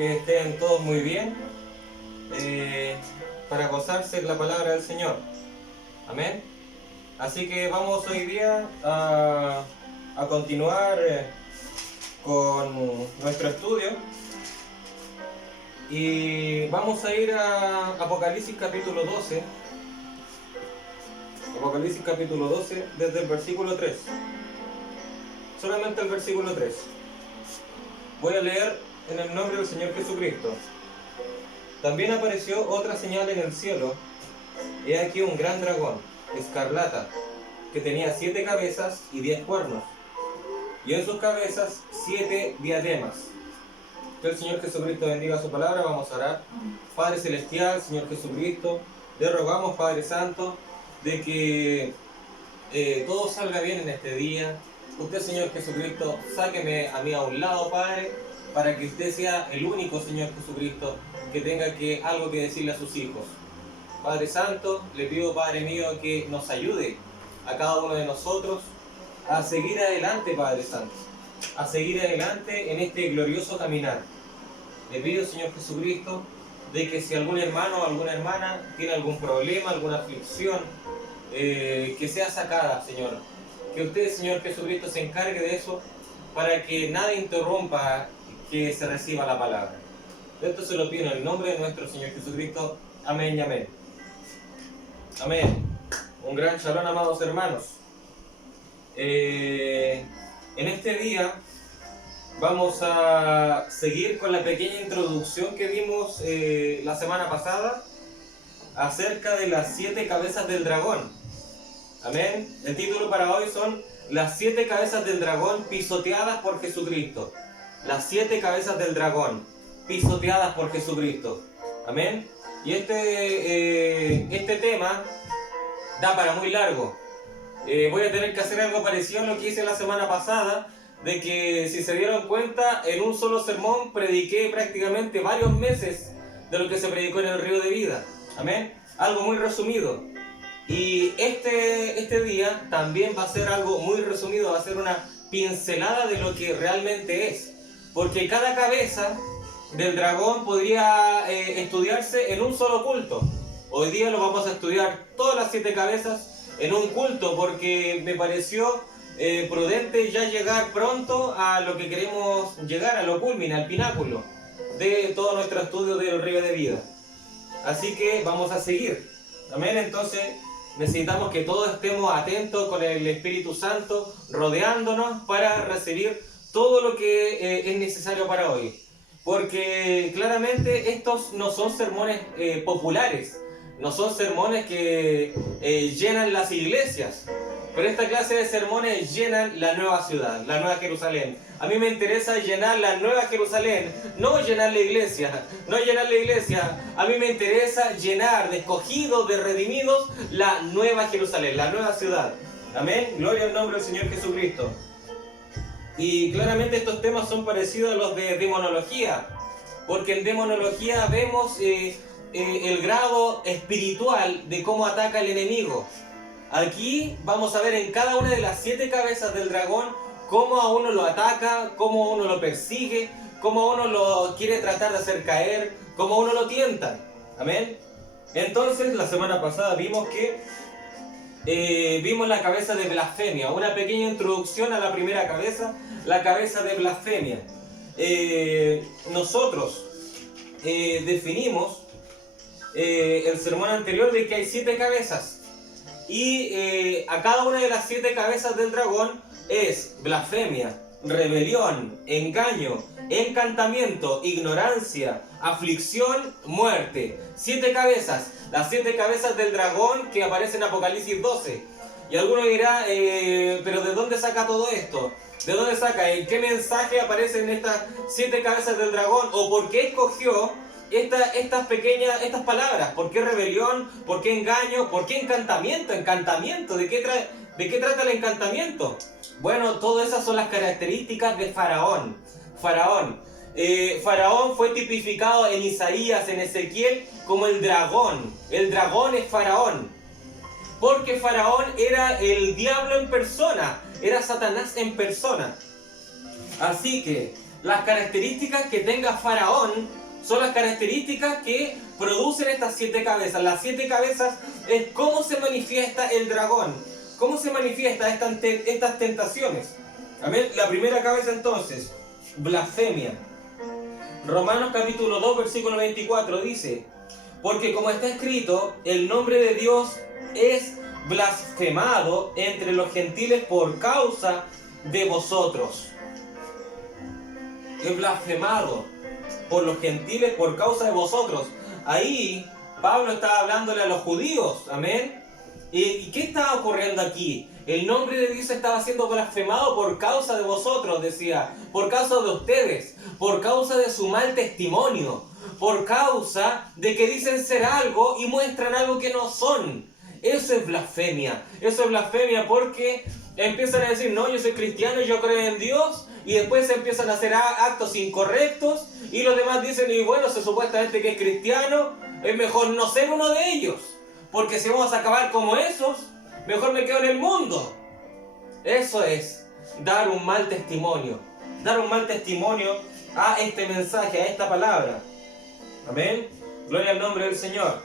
que estén todos muy bien para gozarse en la palabra del Señor. Amén. Así que vamos hoy día a continuar con nuestro estudio y vamos a ir a Apocalipsis capítulo 12. Apocalipsis capítulo 12 desde el versículo 3. Solamente el versículo 3. Voy a leer en el nombre del Señor Jesucristo. También apareció otra señal en el cielo. He aquí un gran dragón, escarlata, que tenía 7 cabezas y 10 cuernos, y en sus cabezas 7 diademas. Que el Señor Jesucristo bendiga su palabra. Vamos a orar. Padre Celestial, Señor Jesucristo, le rogamos, Padre Santo, de que todo salga bien en este día. Usted, Señor Jesucristo, sáqueme a mí a un lado, Padre, para que usted sea el único, Señor Jesucristo, que tenga algo que decirle a sus hijos. Padre Santo, le pido, Padre mío, que nos ayude a cada uno de nosotros a seguir adelante, Padre Santo, a seguir adelante en este glorioso caminar. Le pido, Señor Jesucristo, de que si algún hermano o alguna hermana tiene algún problema, alguna aflicción, que sea sacada, Señor. Que usted, Señor Jesucristo, se encargue de eso para que nada interrumpa que se reciba la palabra. Esto se lo pido en el nombre de nuestro Señor Jesucristo. Amén y amén. Amén. Un gran shalom, amados hermanos. En este día vamos a seguir con la pequeña introducción que vimos la semana pasada acerca de las 7 cabezas del dragón. Amén. El título para hoy son las 7 cabezas del dragón pisoteadas por Jesucristo. Las 7 cabezas del dragón pisoteadas por Jesucristo. Amén. Y este tema da para muy largo. Voy a tener que hacer algo parecido a lo que hice la semana pasada, de que, si se dieron cuenta, en un solo sermón prediqué prácticamente varios meses de lo que se predicó en el Río de Vida. Amén. Algo muy resumido. Y este día también va a ser algo muy resumido, va a ser una pincelada de lo que realmente es. Porque cada cabeza del dragón podría estudiarse en un solo culto. Hoy día lo vamos a estudiar todas las 7 cabezas en un culto, porque me pareció prudente ya llegar pronto a lo que queremos llegar, a lo culmine, al pináculo de todo nuestro estudio del Río de Vida. Así que vamos a seguir. Amén. Entonces necesitamos que todos estemos atentos con el Espíritu Santo rodeándonos para recibir todo lo que es necesario para hoy. Porque claramente estos no son sermones populares, no son sermones que llenan las iglesias, pero esta clase de sermones llenan la nueva ciudad, la nueva Jerusalén. A mí me interesa llenar la nueva Jerusalén, no llenar la iglesia, no llenar la iglesia. A mí me interesa llenar de escogidos, de redimidos, la nueva Jerusalén, la nueva ciudad. Amén. Gloria al nombre del Señor Jesucristo. Y claramente estos temas son parecidos a los de demonología, porque en demonología vemos el grado espiritual de cómo ataca el enemigo. Aquí vamos a ver en cada una de las 7 cabezas del dragón cómo a uno lo ataca, cómo a uno lo persigue, cómo a uno lo quiere tratar de hacer caer, cómo a uno lo tienta. Amén. Entonces, la semana pasada vimos la cabeza de blasfemia, una pequeña introducción a la primera cabeza, la cabeza de blasfemia. Nosotros definimos el sermón anterior de que hay 7 cabezas. Y a cada una de las 7 cabezas del dragón es blasfemia, rebelión, engaño, encantamiento, ignorancia, aflicción, muerte. 7 cabezas, las 7 cabezas del dragón que aparece en Apocalipsis 12. Y alguno dirá, pero ¿de dónde saca todo esto? ¿De dónde saca? ¿En qué mensaje aparecen estas 7 cabezas del dragón? ¿O por qué escogió estas palabras? ¿Por qué rebelión? ¿Por qué engaño? ¿Por qué encantamiento? ¿Encantamiento? ¿De qué trata el encantamiento? Bueno, todas esas son las características de Faraón. Faraón fue tipificado en Isaías, en Ezequiel, como el dragón. El dragón es Faraón. Porque Faraón era el diablo en persona, era Satanás en persona. Así que Las características que tenga Faraón son las características que producen estas 7 cabezas. Las 7 cabezas es cómo se manifiesta el dragón, cómo se manifiesta estas tentaciones. Amén. La primera cabeza entonces, blasfemia. Romanos capítulo 2 versículo 24 dice: porque como está escrito, el nombre de Dios es blasfemado entre los gentiles por causa de vosotros. Es blasfemado por los gentiles por causa de vosotros. Ahí Pablo estaba hablándole a los judíos, amén. ¿Y qué estaba ocurriendo aquí? El nombre de Dios estaba siendo blasfemado por causa de vosotros, decía, por causa de ustedes, por causa de su mal testimonio, por causa de que dicen ser algo y muestran algo que no son. Eso es blasfemia porque empiezan a decir, no, yo soy cristiano, yo creo en Dios, y después se empiezan a hacer actos incorrectos, y los demás dicen, y bueno, se supuestamente que es cristiano, es mejor no ser uno de ellos, porque si vamos a acabar como esos, mejor me quedo en el mundo. Eso es dar un mal testimonio a este mensaje, a esta palabra. Amén. Gloria al nombre del Señor.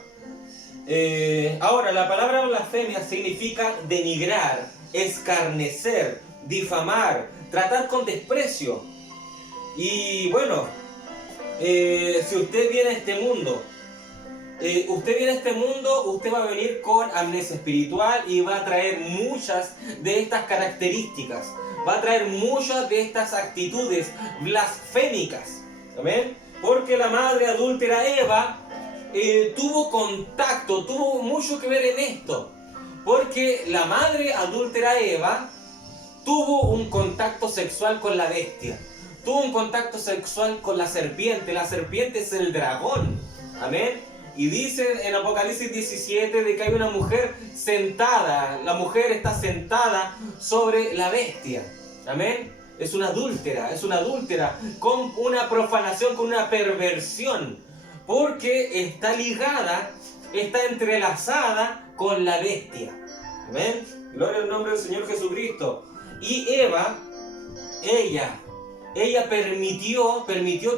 Ahora, la palabra blasfemia significa denigrar, escarnecer, difamar, tratar con desprecio. Y bueno, si usted viene a este mundo, usted va a venir con amnesia espiritual y va a traer muchas de estas características, va a traer muchas de estas actitudes blasfémicas. ¿Amén? Porque la madre adúltera Eva tuvo mucho que ver en esto. Porque la madre adúltera Eva tuvo un contacto sexual con la bestia, tuvo un contacto sexual con la serpiente es el dragón. Amén. Y dice en Apocalipsis 17 de que hay una mujer sentada, la mujer está sentada sobre la bestia. Amén. Es una adúltera con una profanación, con una perversión, porque está ligada, está entrelazada con la bestia. Amén. Gloria al nombre del Señor Jesucristo. Y Eva, ella permitió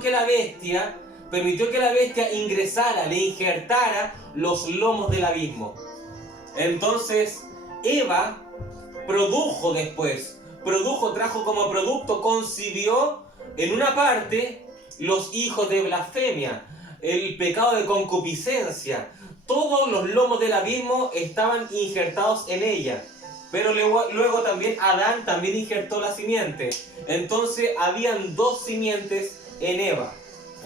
que la bestia ingresara, le injertara los lomos del abismo. Entonces Eva trajo como producto, concibió en una parte los hijos de blasfemia, el pecado de concupiscencia. Todos los lomos del abismo estaban injertados en ella. Pero luego también Adán también injertó la simiente. Entonces habían 2 simientes en Eva.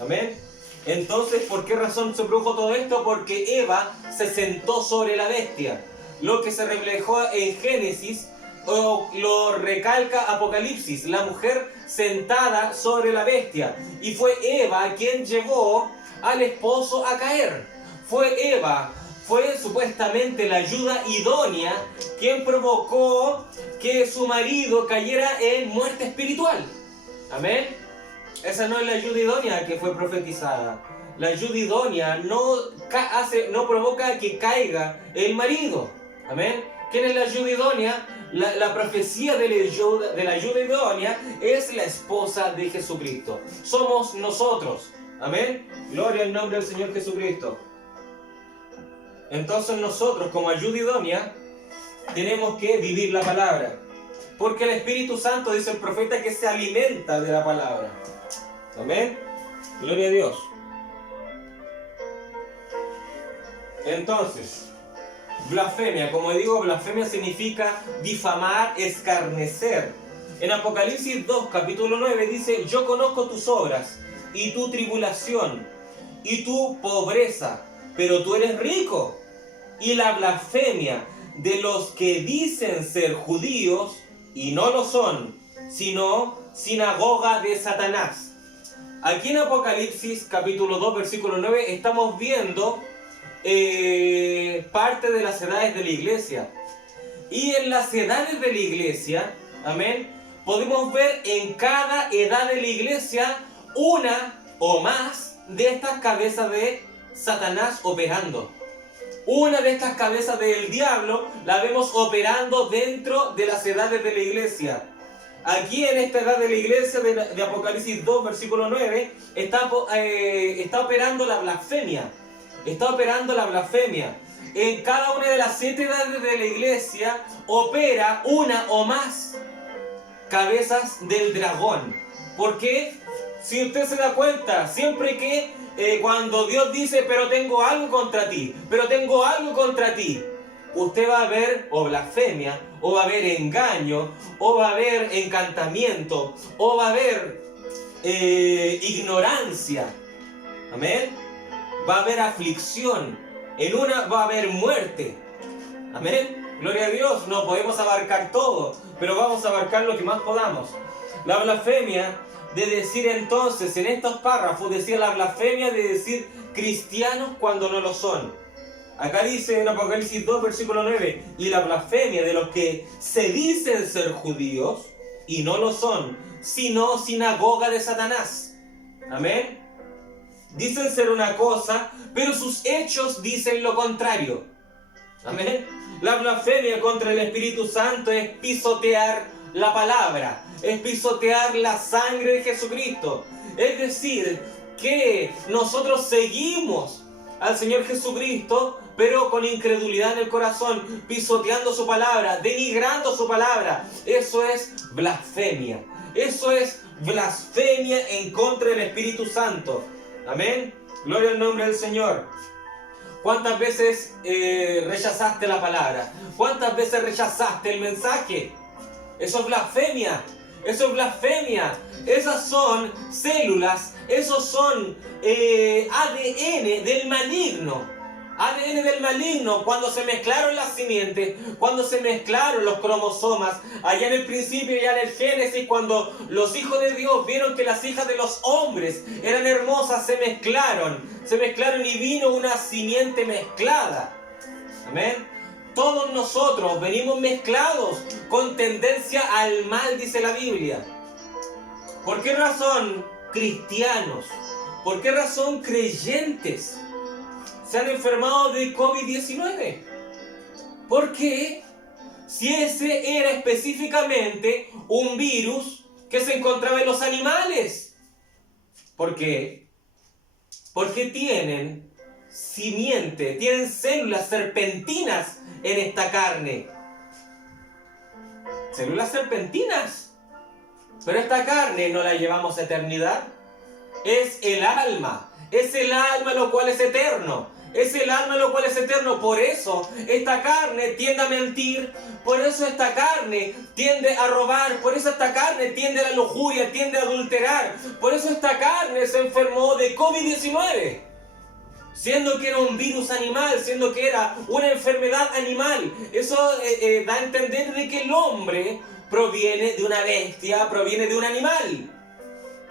Amén. Entonces, ¿por qué razón se produjo todo esto? Porque Eva se sentó sobre la bestia. Lo que se reflejó en Génesis, o lo recalca Apocalipsis, la mujer sentada sobre la bestia. Y fue Eva quien llevó al esposo a caer. Fue supuestamente la ayuda idónea quien provocó que su marido cayera en muerte espiritual. Amén. Esa no es la ayuda idónea que fue profetizada. La ayuda idónea no provoca que caiga el marido. Amén. ¿Quién es la ayuda idónea? La profecía de la ayuda idónea es la esposa de Jesucristo. Somos nosotros. Amén. Gloria al nombre del Señor Jesucristo. Entonces nosotros, como ayuda idónea, tenemos que vivir la palabra. Porque el Espíritu Santo, dice el profeta, que se alimenta de la palabra. Amén. Gloria a Dios. Entonces, blasfemia, como digo, blasfemia significa difamar, escarnecer. En Apocalipsis 2, capítulo 9 dice: yo conozco tus obras y tu tribulación y tu pobreza, pero tú eres rico. Y la blasfemia de los que dicen ser judíos y no lo son, sino sinagoga de Satanás. Aquí en Apocalipsis capítulo 2 versículo 9 estamos viendo parte de las edades de la iglesia. Y en las edades de la iglesia, amén, podemos ver en cada edad de la iglesia una o más de estas cabezas de Satanás operando. Una de estas cabezas del diablo la vemos operando dentro de las edades de la iglesia. aquí en esta edad de la iglesia de Apocalipsis 2, versículo 9, está operando la blasfemia. Está operando la blasfemia. En cada una de las 7 edades de la iglesia opera una o más cabezas del dragón. ¿Por qué? Si usted se da cuenta, siempre que cuando Dios dice, pero tengo algo contra ti, pero tengo algo contra ti, usted va a ver o blasfemia, o va a haber engaño, o va a haber encantamiento, o va a haber ignorancia. Amén. Va a haber aflicción. En una va a haber muerte. Amén. Gloria a Dios. No podemos abarcar todo, pero vamos a abarcar lo que más podamos. La blasfemia de decir entonces, en estos párrafos, decía la blasfemia de decir cristianos cuando no lo son. Acá dice en Apocalipsis 2, versículo 9, y la blasfemia de los que se dicen ser judíos y no lo son, sino sinagoga de Satanás. Amén. Dicen ser una cosa, pero sus hechos dicen lo contrario. Amén. La blasfemia contra el Espíritu Santo es pisotear la palabra, es pisotear la sangre de Jesucristo. Es decir, que nosotros seguimos al Señor Jesucristo, pero con incredulidad en el corazón, pisoteando su palabra, denigrando su palabra. Eso es blasfemia. Eso es blasfemia en contra del Espíritu Santo. Amén. Gloria al nombre del Señor. ¿Cuántas veces rechazaste la palabra? ¿Cuántas veces rechazaste el mensaje? Eso es blasfemia. Eso es blasfemia. Esas son células. Esos son ADN del maligno. ADN del maligno. Cuando se mezclaron las simientes, cuando se mezclaron los cromosomas, allá en el principio, allá en el Génesis, cuando los hijos de Dios vieron que las hijas de los hombres eran hermosas, se mezclaron y vino una simiente mezclada. Amén. Todos nosotros venimos mezclados con tendencia al mal, dice la Biblia. ¿Por qué razón cristianos? ¿Por qué razón creyentes se han enfermado de COVID-19? ¿Por qué? Si ese era específicamente un virus que se encontraba en los animales. ¿Por qué? Porque tienen simiente, tienen células serpentinas en esta carne. Células serpentinas. Pero esta carne no la llevamos a eternidad. Es el alma lo cual es eterno. Es el alma lo cual es eterno. Por eso esta carne tiende a mentir. Por eso esta carne tiende a robar. Por eso esta carne tiende a la lujuria, tiende a adulterar. Por eso esta carne se enfermó de COVID-19. Siendo que era un virus animal, siendo que era una enfermedad animal. Eso da a entender de que el hombre proviene de una bestia, proviene de un animal.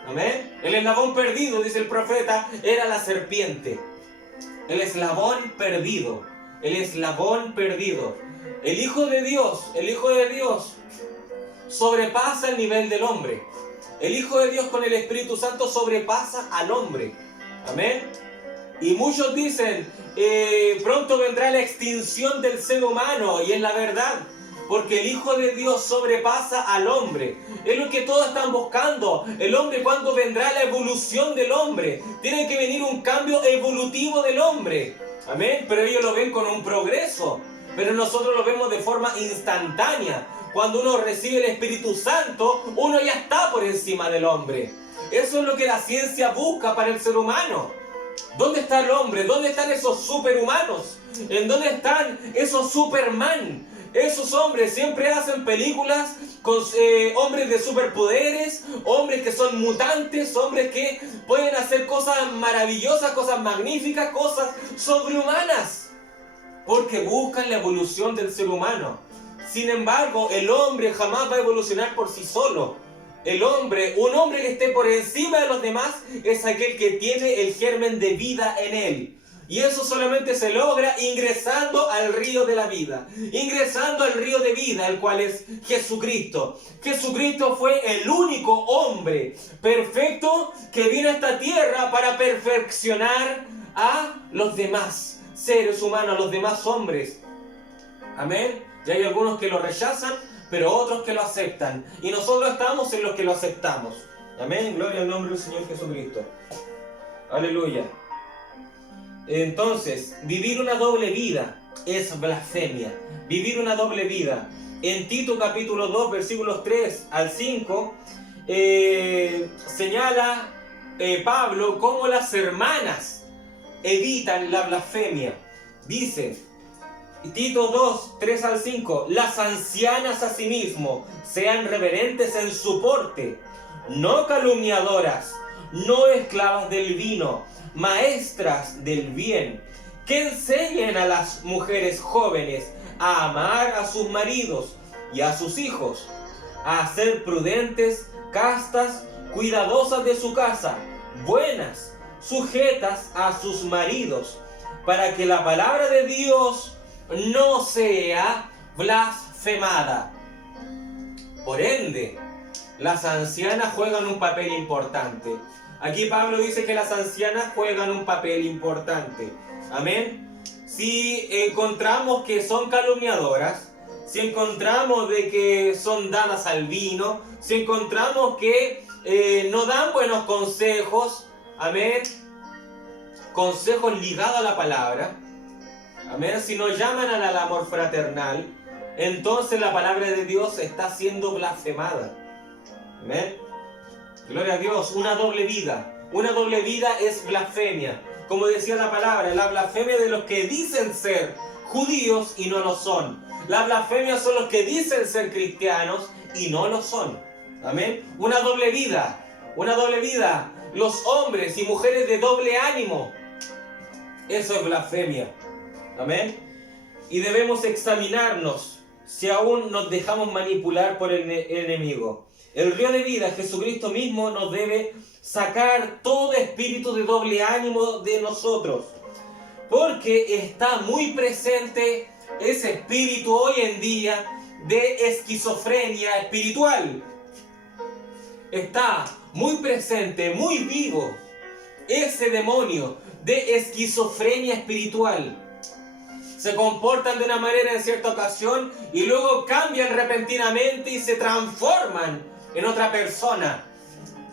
Amén. El eslabón perdido, dice el profeta, era la serpiente. El eslabón perdido. El eslabón perdido. El Hijo de Dios sobrepasa el nivel del hombre. El Hijo de Dios con el Espíritu Santo sobrepasa al hombre. Amén. Y muchos dicen, pronto vendrá la extinción del ser humano, y es la verdad, porque el Hijo de Dios sobrepasa al hombre. Es lo que todos están buscando. El hombre, ¿cuándo vendrá la evolución del hombre? Tiene que venir un cambio evolutivo del hombre. Amén. Pero ellos lo ven con un progreso, pero nosotros lo vemos de forma instantánea. Cuando uno recibe el Espíritu Santo, uno ya está por encima del hombre. Eso es lo que la ciencia busca para el ser humano. ¿Dónde está el hombre? ¿Dónde están esos superhumanos? ¿En dónde están esos Superman? Esos hombres siempre hacen películas con hombres de superpoderes, hombres que son mutantes, hombres que pueden hacer cosas maravillosas, cosas magníficas, cosas sobrehumanas, porque buscan la evolución del ser humano. Sin embargo, el hombre jamás va a evolucionar por sí solo. Un hombre que esté por encima de los demás es aquel que tiene el germen de vida en él. Y eso solamente se logra ingresando al río de la vida, ingresando al río de vida, el cual es Jesucristo. Jesucristo fue el único hombre perfecto que vino a esta tierra para perfeccionar a los demás seres humanos, a los demás hombres. Amén. Y hay algunos que lo rechazan, pero otros que lo aceptan. Y nosotros estamos en los que lo aceptamos. Amén, gloria al nombre del Señor Jesucristo. Aleluya. Entonces, vivir una doble vida es blasfemia. Vivir una doble vida. En Tito capítulo 2, versículos 3 al 5, señala Pablo cómo las hermanas evitan la blasfemia. Dice, Tito 2, 3 al 5, las ancianas asimismo sean reverentes en su porte, no calumniadoras, no esclavas del vino, maestras del bien, que enseñen a las mujeres jóvenes a amar a sus maridos y a sus hijos, a ser prudentes, castas, cuidadosas de su casa, buenas, sujetas a sus maridos, para que la palabra de Dios no sea blasfemada. Por ende, las ancianas juegan un papel importante. Aquí Pablo dice que las ancianas juegan un papel importante. Amén. Si encontramos que son calumniadoras, si encontramos de que son dadas al vino, si encontramos que no dan buenos consejos, amén, consejos ligados a la palabra, amén, si nos llaman al amor fraternal, entonces la palabra de Dios está siendo blasfemada. Amén. Gloria a Dios. Una doble vida es blasfemia. Como decía la palabra, la blasfemia de los que dicen ser judíos y no lo son. La blasfemia son los que dicen ser cristianos y no lo son. Amén. Una doble vida. Los hombres y mujeres de doble ánimo. Eso es blasfemia. Amén. Y debemos examinarnos si aún nos dejamos manipular por el enemigo. El río de vida, Jesucristo mismo, nos debe sacar todo espíritu de doble ánimo de nosotros. Porque está muy presente ese espíritu hoy en día de esquizofrenia espiritual. Está muy presente, muy vivo, ese demonio de esquizofrenia espiritual. Se comportan de una manera en cierta ocasión y luego cambian repentinamente y se transforman en otra persona.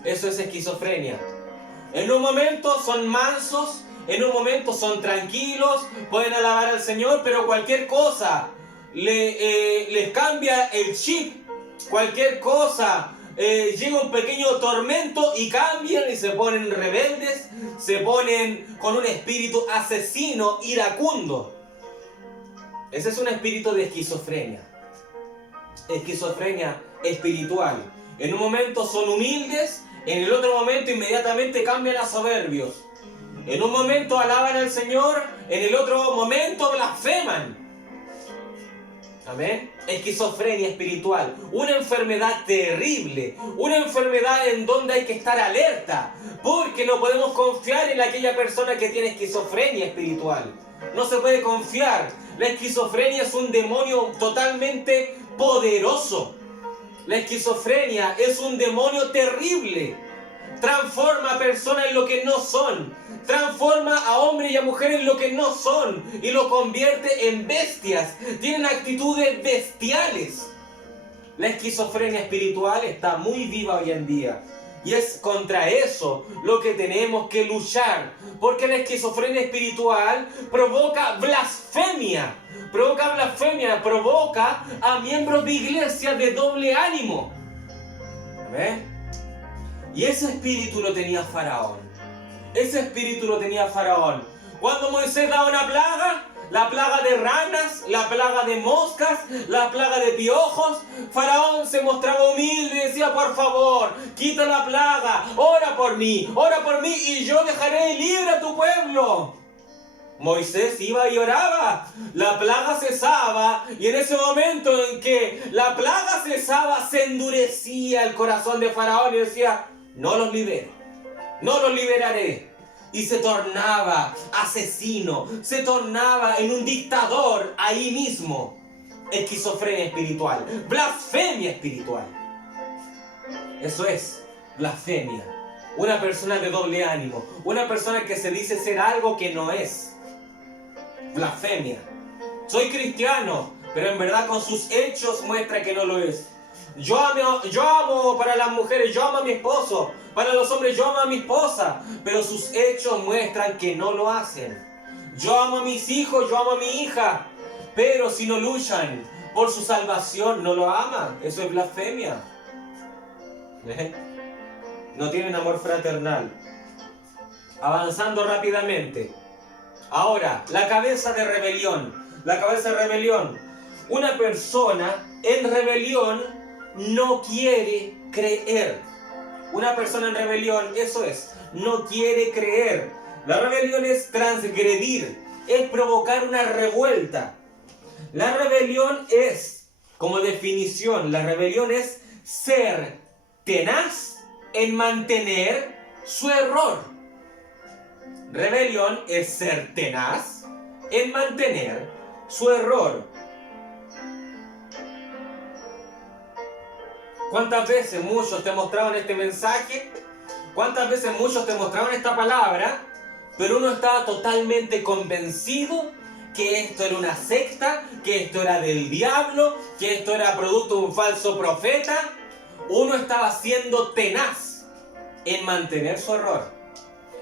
Eso es esquizofrenia. En un momento son mansos, en un momento son tranquilos, pueden alabar al Señor, pero cualquier cosa les cambia el chip. Cualquier cosa, llega un pequeño tormento y cambian y se ponen rebeldes, se ponen con un espíritu asesino, iracundo. Ese es un espíritu de esquizofrenia. Esquizofrenia espiritual. En un momento son humildes, en el otro momento inmediatamente cambian a soberbios. En un momento alaban al Señor, en el otro momento blasfeman. Amén. Esquizofrenia espiritual. Una enfermedad terrible. Una enfermedad en donde hay que estar alerta. Porque no podemos confiar en aquella persona que tiene esquizofrenia espiritual. No se puede confiar. La esquizofrenia es un demonio totalmente poderoso. La esquizofrenia es un demonio terrible. Transforma a personas en lo que no son. Transforma a hombres y a mujeres en lo que no son. Y lo convierte en bestias. Tienen actitudes bestiales. La esquizofrenia espiritual está muy viva hoy en día. Y es contra eso lo que tenemos que luchar. Porque la esquizofrenia espiritual provoca blasfemia. Provoca a miembros de iglesia de doble ánimo. ¿Amén? Y ese espíritu lo tenía Faraón. Cuando Moisés daba una plaga, la plaga de ranas, la plaga de moscas, la plaga de piojos, Faraón se mostraba humilde y decía: por favor, quita la plaga, ora por mí y yo dejaré libre a tu pueblo. Moisés iba y oraba, la plaga cesaba, y en ese momento en que la plaga cesaba, se endurecía el corazón de Faraón y decía: no los liberaré. Y se tornaba asesino, se tornaba en un dictador ahí mismo. Esquizofrenia espiritual, blasfemia espiritual. Eso es blasfemia. Una persona de doble ánimo, una persona que se dice ser algo que no es. Blasfemia. Soy cristiano, pero en verdad con sus hechos muestra que no lo es. Yo amo para las mujeres, yo amo a mi esposo. Para los hombres, yo amo a mi esposa. Pero sus hechos muestran que no lo hacen. Yo amo a mis hijos, yo amo a mi hija. Pero si no luchan por su salvación, no lo aman. Eso es blasfemia. No tienen amor fraternal. Avanzando rápidamente. Ahora, la cabeza de rebelión. La cabeza de rebelión. Una persona en rebelión no quiere creer. Una persona en rebelión, eso es, no quiere creer. La rebelión es transgredir, es provocar una revuelta. La rebelión es, como definición, la rebelión es ser tenaz en mantener su error. Rebelión es ser tenaz en mantener su error. ¿Cuántas veces muchos te mostraron este mensaje? ¿Cuántas veces muchos te mostraron esta palabra? Pero uno estaba totalmente convencido que esto era una secta, que esto era del diablo, que esto era producto de un falso profeta. Uno estaba siendo tenaz en mantener su error.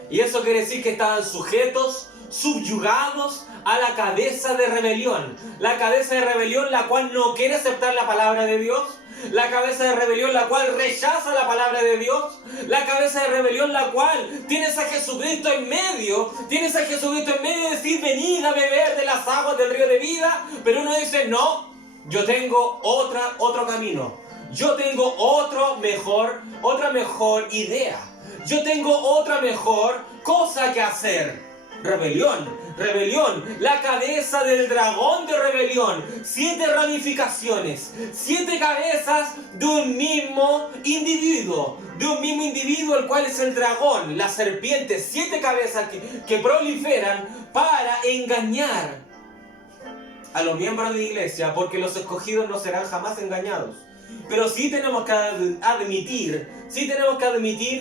Y eso quiere decir que estaban sujetos, subyugados a la cabeza de rebelión. La cabeza de rebelión la cual no quiere aceptar la palabra de Dios. La cabeza de rebelión la cual rechaza la palabra de Dios. La cabeza de rebelión la cual tienes a Jesucristo en medio. Tienes a Jesucristo en medio y decir, venid a beber de las aguas del río de vida. Pero uno dice, no, yo tengo otro camino. Yo tengo otra mejor idea. Yo tengo otra mejor cosa que hacer. Rebelión, la cabeza del dragón de rebelión, 7 ramificaciones, 7 cabezas de un mismo individuo, el cual es el dragón, la serpiente, 7 cabezas que proliferan para engañar a los miembros de la iglesia, porque los escogidos no serán jamás engañados. Pero sí tenemos que admitir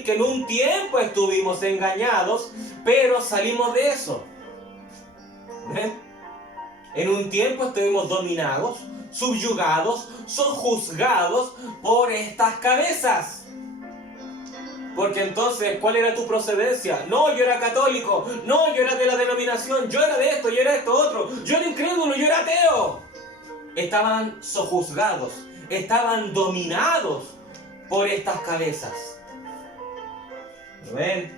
que en un tiempo estuvimos engañados, pero salimos de eso. En un tiempo estuvimos dominados, subyugados, sojuzgados por estas cabezas. Porque entonces, ¿cuál era tu procedencia? No, yo era católico. No, yo era de la denominación. Yo era de esto, yo era esto otro. Yo era incrédulo, yo era ateo. Estaban sojuzgados. Estaban dominados por estas cabezas. ¿Ven?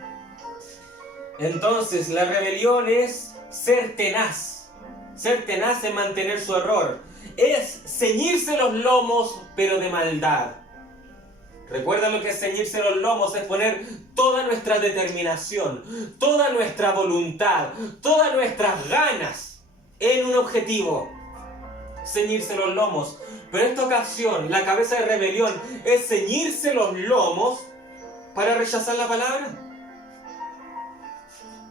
Entonces, la rebelión es ser tenaz. Ser tenaz en mantener su error. Es ceñirse los lomos, pero de maldad. Recuerda lo que es ceñirse los lomos, es poner toda nuestra determinación, toda nuestra voluntad, todas nuestras ganas en un objetivo. Ceñirse los lomos. Pero en esta ocasión, la cabeza de rebelión es ceñirse los lomos para rechazar la palabra.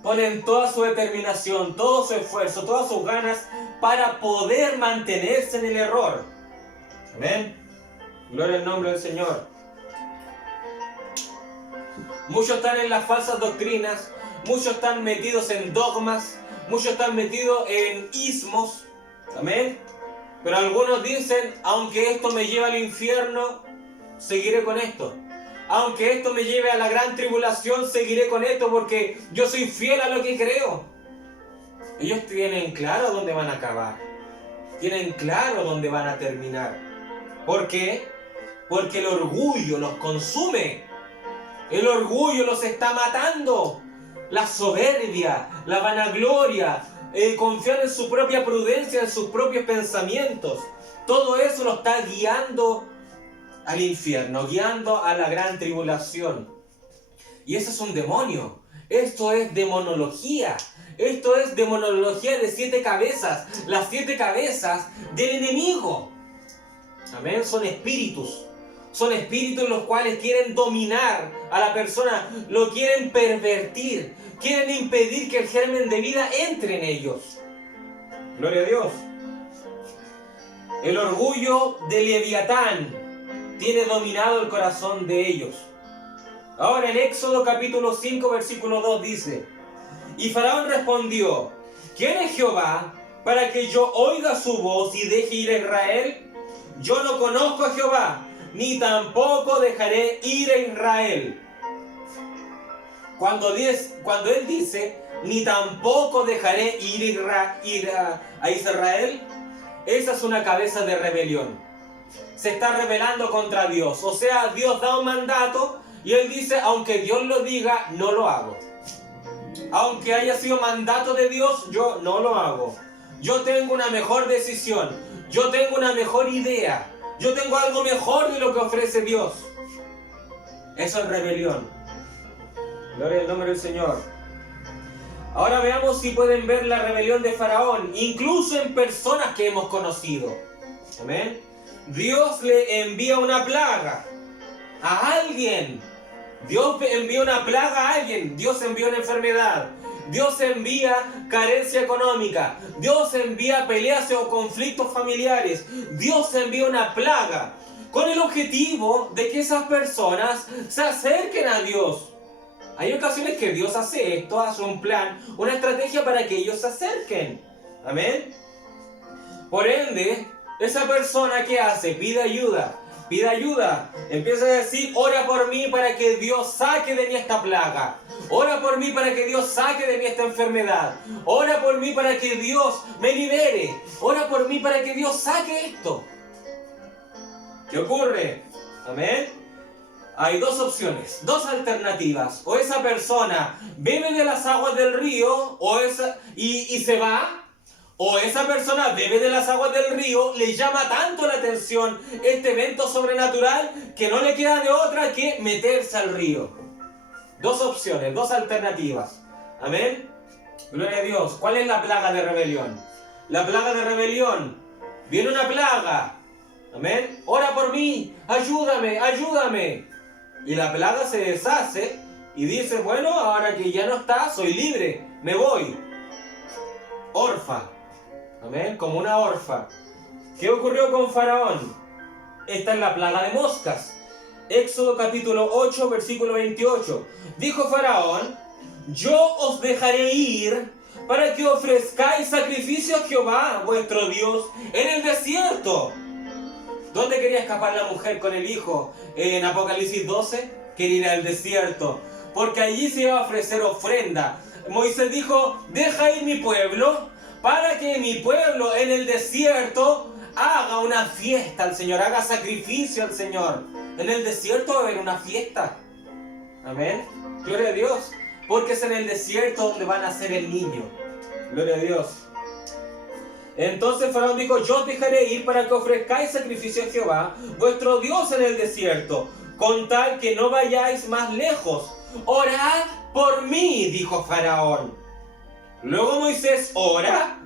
Ponen toda su determinación, todo su esfuerzo, todas sus ganas para poder mantenerse en el error. Amén. Gloria al nombre del Señor. Muchos están en las falsas doctrinas, muchos están metidos en dogmas, muchos están metidos en ismos. Amén. Pero algunos dicen, aunque esto me lleve al infierno, seguiré con esto. Aunque esto me lleve a la gran tribulación, seguiré con esto porque yo soy fiel a lo que creo. Ellos tienen claro dónde van a acabar. Tienen claro dónde van a terminar. ¿Por qué? Porque el orgullo los consume. El orgullo los está matando. La soberbia, la vanagloria, confiar en su propia prudencia, en sus propios pensamientos. Todo eso lo está guiando al infierno, guiando a la gran tribulación. Y eso es un demonio. Esto es demonología. Esto es demonología de 7 cabezas. Las 7 cabezas del enemigo. Amén. Son espíritus. Son espíritus los cuales quieren dominar a la persona. Lo quieren pervertir. Quieren impedir que el germen de vida entre en ellos. Gloria a Dios. El orgullo de Leviatán tiene dominado el corazón de ellos. Ahora en Éxodo capítulo 5 versículo 2 dice: Y Faraón respondió: ¿Quién es Jehová para que yo oiga su voz y deje ir a Israel? Yo no conozco a Jehová, ni tampoco dejaré ir a Israel. Cuando él dice, ni tampoco dejaré ir a Israel, esa es una cabeza de rebelión. Se está rebelando contra Dios. O sea, Dios da un mandato y él dice, aunque Dios lo diga, no lo hago. Aunque haya sido mandato de Dios, yo no lo hago. Yo tengo una mejor decisión. Yo tengo una mejor idea. Yo tengo algo mejor de lo que ofrece Dios. Eso es rebelión. Gloria al nombre del Señor. Ahora veamos si pueden ver la rebelión de Faraón, incluso en personas que hemos conocido. Amén. Dios le envía una plaga a alguien. Dios envía una plaga a alguien. Dios envía una enfermedad. Dios envía carencia económica. Dios envía peleas o conflictos familiares. Dios envía una plaga con el objetivo de que esas personas se acerquen a Dios. Hay ocasiones que Dios hace esto, hace un plan, una estrategia para que ellos se acerquen. Amén. Por ende, esa persona que hace, pide ayuda. Empieza a decir, ora por mí para que Dios saque de mí esta plaga. Ora por mí para que Dios saque de mí esta enfermedad. Ora por mí para que Dios me libere. Ora por mí para que Dios saque esto. ¿Qué ocurre? Amén. Hay dos opciones, dos alternativas. O esa persona bebe de las aguas del río y se va. O esa persona bebe de las aguas del río, le llama tanto la atención este evento sobrenatural que no le queda de otra que meterse al río. Dos opciones, dos alternativas. Amén. Gloria a Dios. ¿Cuál es la plaga de rebelión? La plaga de rebelión. Viene una plaga. Amén. Ora por mí. Ayúdame. Y la plaga se deshace y dice, bueno, ahora que ya no está, soy libre. Me voy. Orfa. Amén, como una orfa. ¿Qué ocurrió con Faraón? Esta es la plaga de moscas. Éxodo capítulo 8, versículo 28. Dijo Faraón, yo os dejaré ir para que ofrezcáis sacrificio a Jehová, vuestro Dios, en el desierto. ¿Dónde quería escapar la mujer con el hijo? En Apocalipsis 12, quería ir al desierto, porque allí se iba a ofrecer ofrenda. Moisés dijo, deja ir mi pueblo, para que mi pueblo en el desierto haga una fiesta al Señor, haga sacrificio al Señor. En el desierto va a haber una fiesta. Amén. Gloria a Dios. Porque es en el desierto donde van a nacer el niño. Gloria a Dios. Entonces Faraón dijo, yo os dejaré ir para que ofrezcáis sacrificio a Jehová, vuestro Dios en el desierto, con tal que no vayáis más lejos. Orad por mí, dijo Faraón. Luego Moisés ora.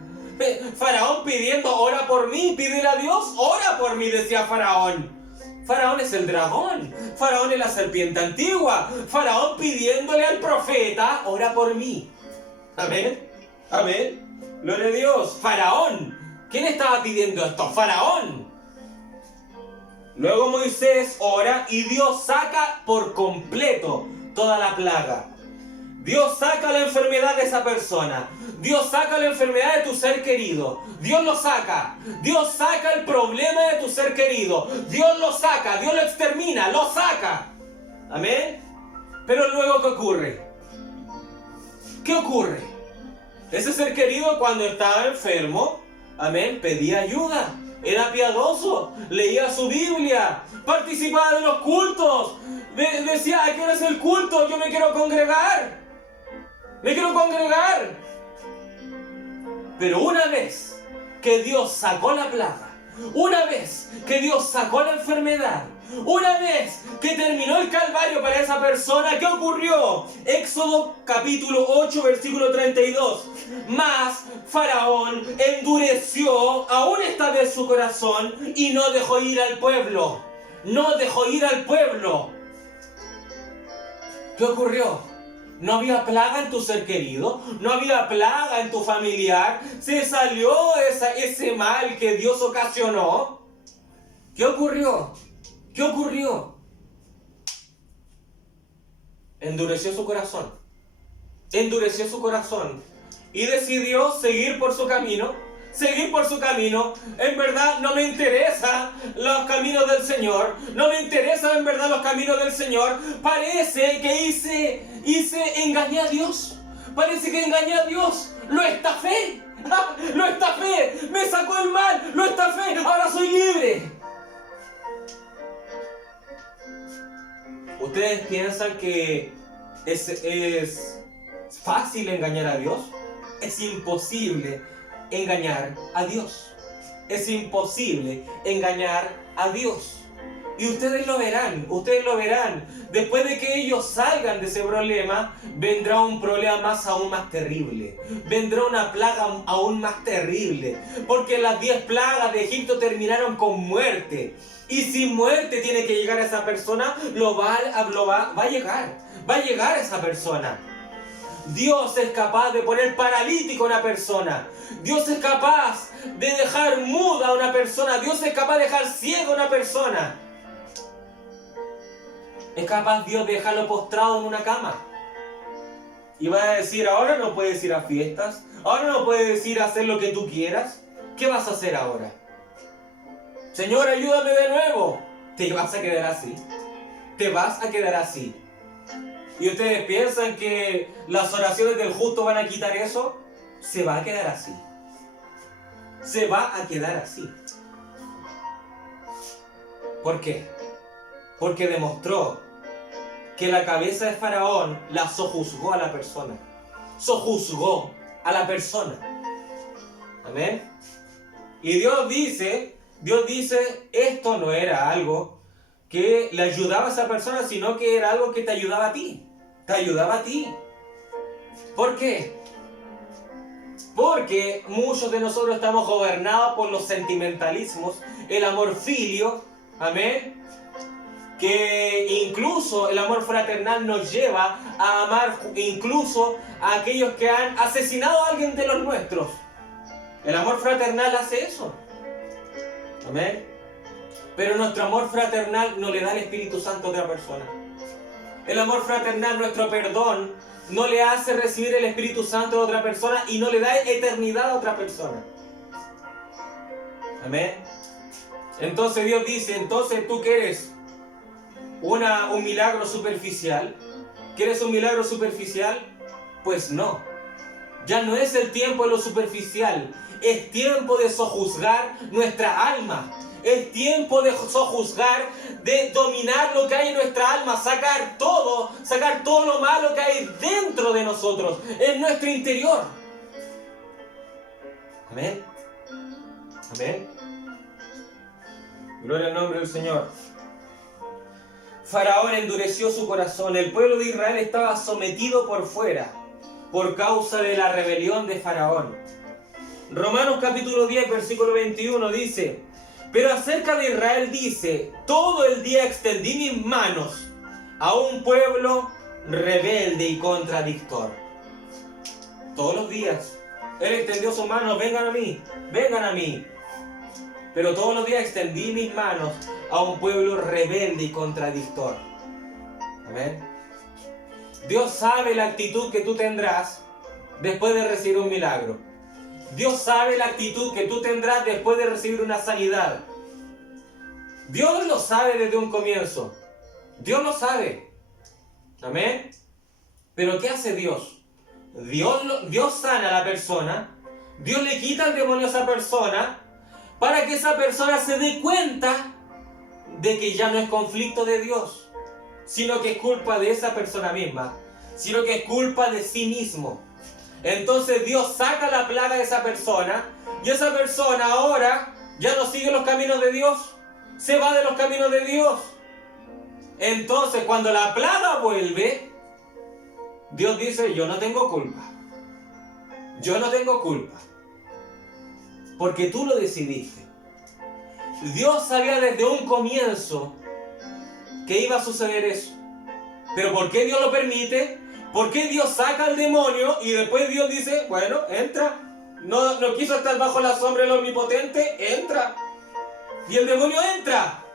Faraón pidiendo, ora por mí, pídele a Dios, ora por mí, decía Faraón. Faraón es el dragón, Faraón es la serpiente antigua, Faraón pidiéndole al profeta, ora por mí. Amén, amén, gloria a Dios. Faraón, ¿quién estaba pidiendo esto? Faraón. Luego Moisés ora y Dios saca por completo toda la plaga. Dios saca la enfermedad de esa persona. Dios saca la enfermedad de tu ser querido. Dios lo saca. Dios saca el problema de tu ser querido. Dios lo saca. Dios lo extermina. Lo saca. Amén. Pero luego, ¿qué ocurre? ¿Qué ocurre? Ese ser querido cuando estaba enfermo, amén, pedía ayuda. Era piadoso. Leía su Biblia. Participaba de los cultos. Decía, ¿a qué hora es el culto? Yo me quiero congregar. Pero una vez que Dios sacó la plaga, una vez que Dios sacó la enfermedad, una vez que terminó el calvario para esa persona, ¿qué ocurrió? Éxodo capítulo 8, versículo 32. Mas Faraón endureció aún esta vez su corazón y no dejó ir al pueblo. No dejó ir al pueblo. ¿Qué ocurrió? No había plaga en tu ser querido, no había plaga en tu familiar, se salió ese mal que Dios ocasionó. ¿Qué ocurrió? ¿Qué ocurrió? Endureció su corazón y decidió seguir por su camino, seguir por su camino. En verdad no me interesan los caminos del Señor. No me interesan en verdad los caminos del Señor. Parece que engañé a Dios. Parece que engañé a Dios. Lo estafé. Lo estafé. Me sacó el mal. Lo estafé. Ahora soy libre. ¿Ustedes piensan que es fácil engañar a Dios? Es imposible engañar a Dios. Es imposible engañar a Dios. Y ustedes lo verán, Después de que ellos salgan de ese problema, vendrá un problema aún más terrible. Vendrá una plaga aún más terrible. Porque las 10 plagas de Egipto terminaron con muerte. Y si muerte tiene que llegar a esa persona, va a llegar esa persona. Dios es capaz de poner paralítico a una persona. Dios es capaz de dejar muda a una persona. Dios es capaz de dejar ciego a una persona. Es capaz Dios de dejarlo postrado en una cama. Y va a decir, ahora no puedes ir a fiestas. Ahora no puedes ir a hacer lo que tú quieras. ¿Qué vas a hacer ahora? Señor, ayúdame de nuevo. Te vas a quedar así. Te vas a quedar así. ¿Y ustedes piensan que las oraciones del justo van a quitar eso? Se va a quedar así. Se va a quedar así. ¿Por qué? Porque demostró que la cabeza de Faraón la sojuzgó a la persona. Sojuzgó a la persona. Amén. Y Dios dice, esto no era algo que le ayudaba a esa persona, sino que era algo que te ayudaba a ti. Te ayudaba a ti. ¿Por qué? Porque muchos de nosotros estamos gobernados por los sentimentalismos, el amor filio, amén. Que incluso el amor fraternal nos lleva a amar incluso a aquellos que han asesinado a alguien de los nuestros. El amor fraternal hace eso. Amén. Pero nuestro amor fraternal no le da el Espíritu Santo a otra persona. El amor fraternal, nuestro perdón, no le hace recibir el Espíritu Santo a otra persona y no le da eternidad a otra persona. Amén. Entonces Dios dice, entonces tú quieres un milagro superficial. ¿Quieres un milagro superficial? Pues no. Ya no es el tiempo de lo superficial. Es tiempo de sojuzgar nuestra alma. Es tiempo de sojuzgar, de dominar lo que hay en nuestra alma, sacar todo lo malo que hay dentro de nosotros, en nuestro interior. Amén. Amén. Gloria al nombre del Señor. Faraón endureció su corazón. El pueblo de Israel estaba sometido por fuera por causa de la rebelión de Faraón. Romanos capítulo 10, versículo 21 dice: pero acerca de Israel dice, todo el día extendí mis manos a un pueblo rebelde y contradictor. Todos los días Él extendió sus manos, vengan a mí, vengan a mí. Pero todos los días extendí mis manos a un pueblo rebelde y contradictor. Amén. Dios sabe la actitud que tú tendrás después de recibir un milagro. Dios sabe la actitud que tú tendrás después de recibir una sanidad. Dios lo sabe desde un comienzo. Dios lo sabe. Amén. Pero ¿qué hace Dios? Dios sana a la persona. Dios le quita el demonio a esa persona para que esa persona se dé cuenta de que ya no es conflicto de Dios, sino que es culpa de esa persona misma, sino que es culpa de sí mismo. Entonces Dios saca la plaga de esa persona y esa persona ahora ya no sigue los caminos de Dios, se va de los caminos de Dios. Entonces cuando la plaga vuelve, Dios dice, yo no tengo culpa. Yo no tengo culpa. Porque tú lo decidiste. Dios sabía desde un comienzo que iba a suceder eso. Pero ¿por qué Dios lo permite? ¿Por qué Dios saca al demonio y después Dios dice, bueno, entra? No quiso estar bajo la sombra del Omnipotente, entra. Y el demonio entra.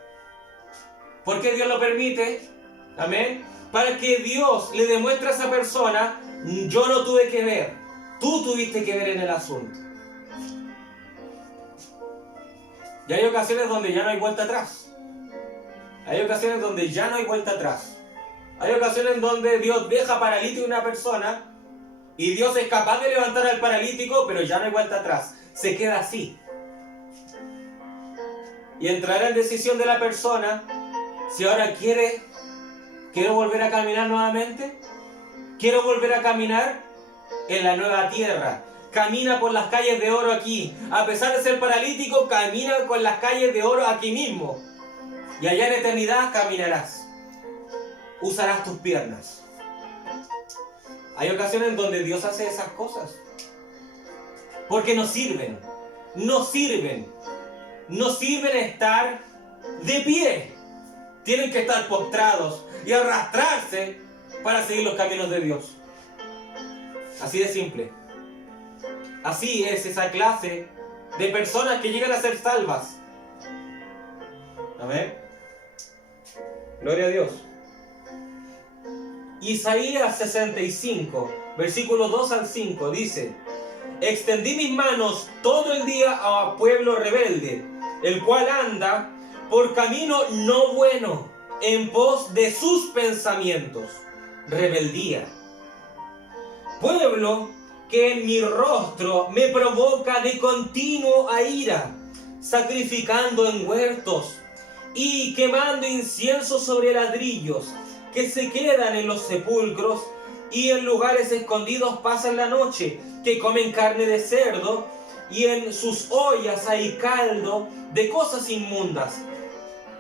¿Por qué Dios lo permite? Amén. Para que Dios le demuestre a esa persona, yo no tuve que ver. Tú tuviste que ver en el asunto. Y hay ocasiones donde ya no hay vuelta atrás. Hay ocasiones donde ya no hay vuelta atrás. Hay ocasiones donde Dios deja paralítico a una persona y Dios es capaz de levantar al paralítico, pero ya no hay vuelta atrás. Se queda así. Y entrará en decisión de la persona si ahora quiero volver a caminar nuevamente. Quiero volver a caminar en la nueva tierra. Camina por las calles de oro aquí. A pesar de ser paralítico, camina con las calles de oro aquí mismo. Y allá en eternidad caminarás. Usarás tus piernas. Hay ocasiones en donde Dios hace esas cosas. Porque no sirven. No sirven. No sirven estar de pie. Tienen que estar postrados y arrastrarse para seguir los caminos de Dios. Así de simple. Así es esa clase de personas que llegan a ser salvas. Amén. Gloria a Dios. Isaías 65, versículos 2 al 5 dice: extendí mis manos todo el día a pueblo rebelde, el cual anda por camino no bueno, en pos de sus pensamientos. Rebeldía. Pueblo que en mi rostro me provoca de continuo a ira, sacrificando en huertos y quemando incienso sobre ladrillos, que se quedan en los sepulcros y en lugares escondidos pasan la noche, que comen carne de cerdo y en sus ollas hay caldo de cosas inmundas.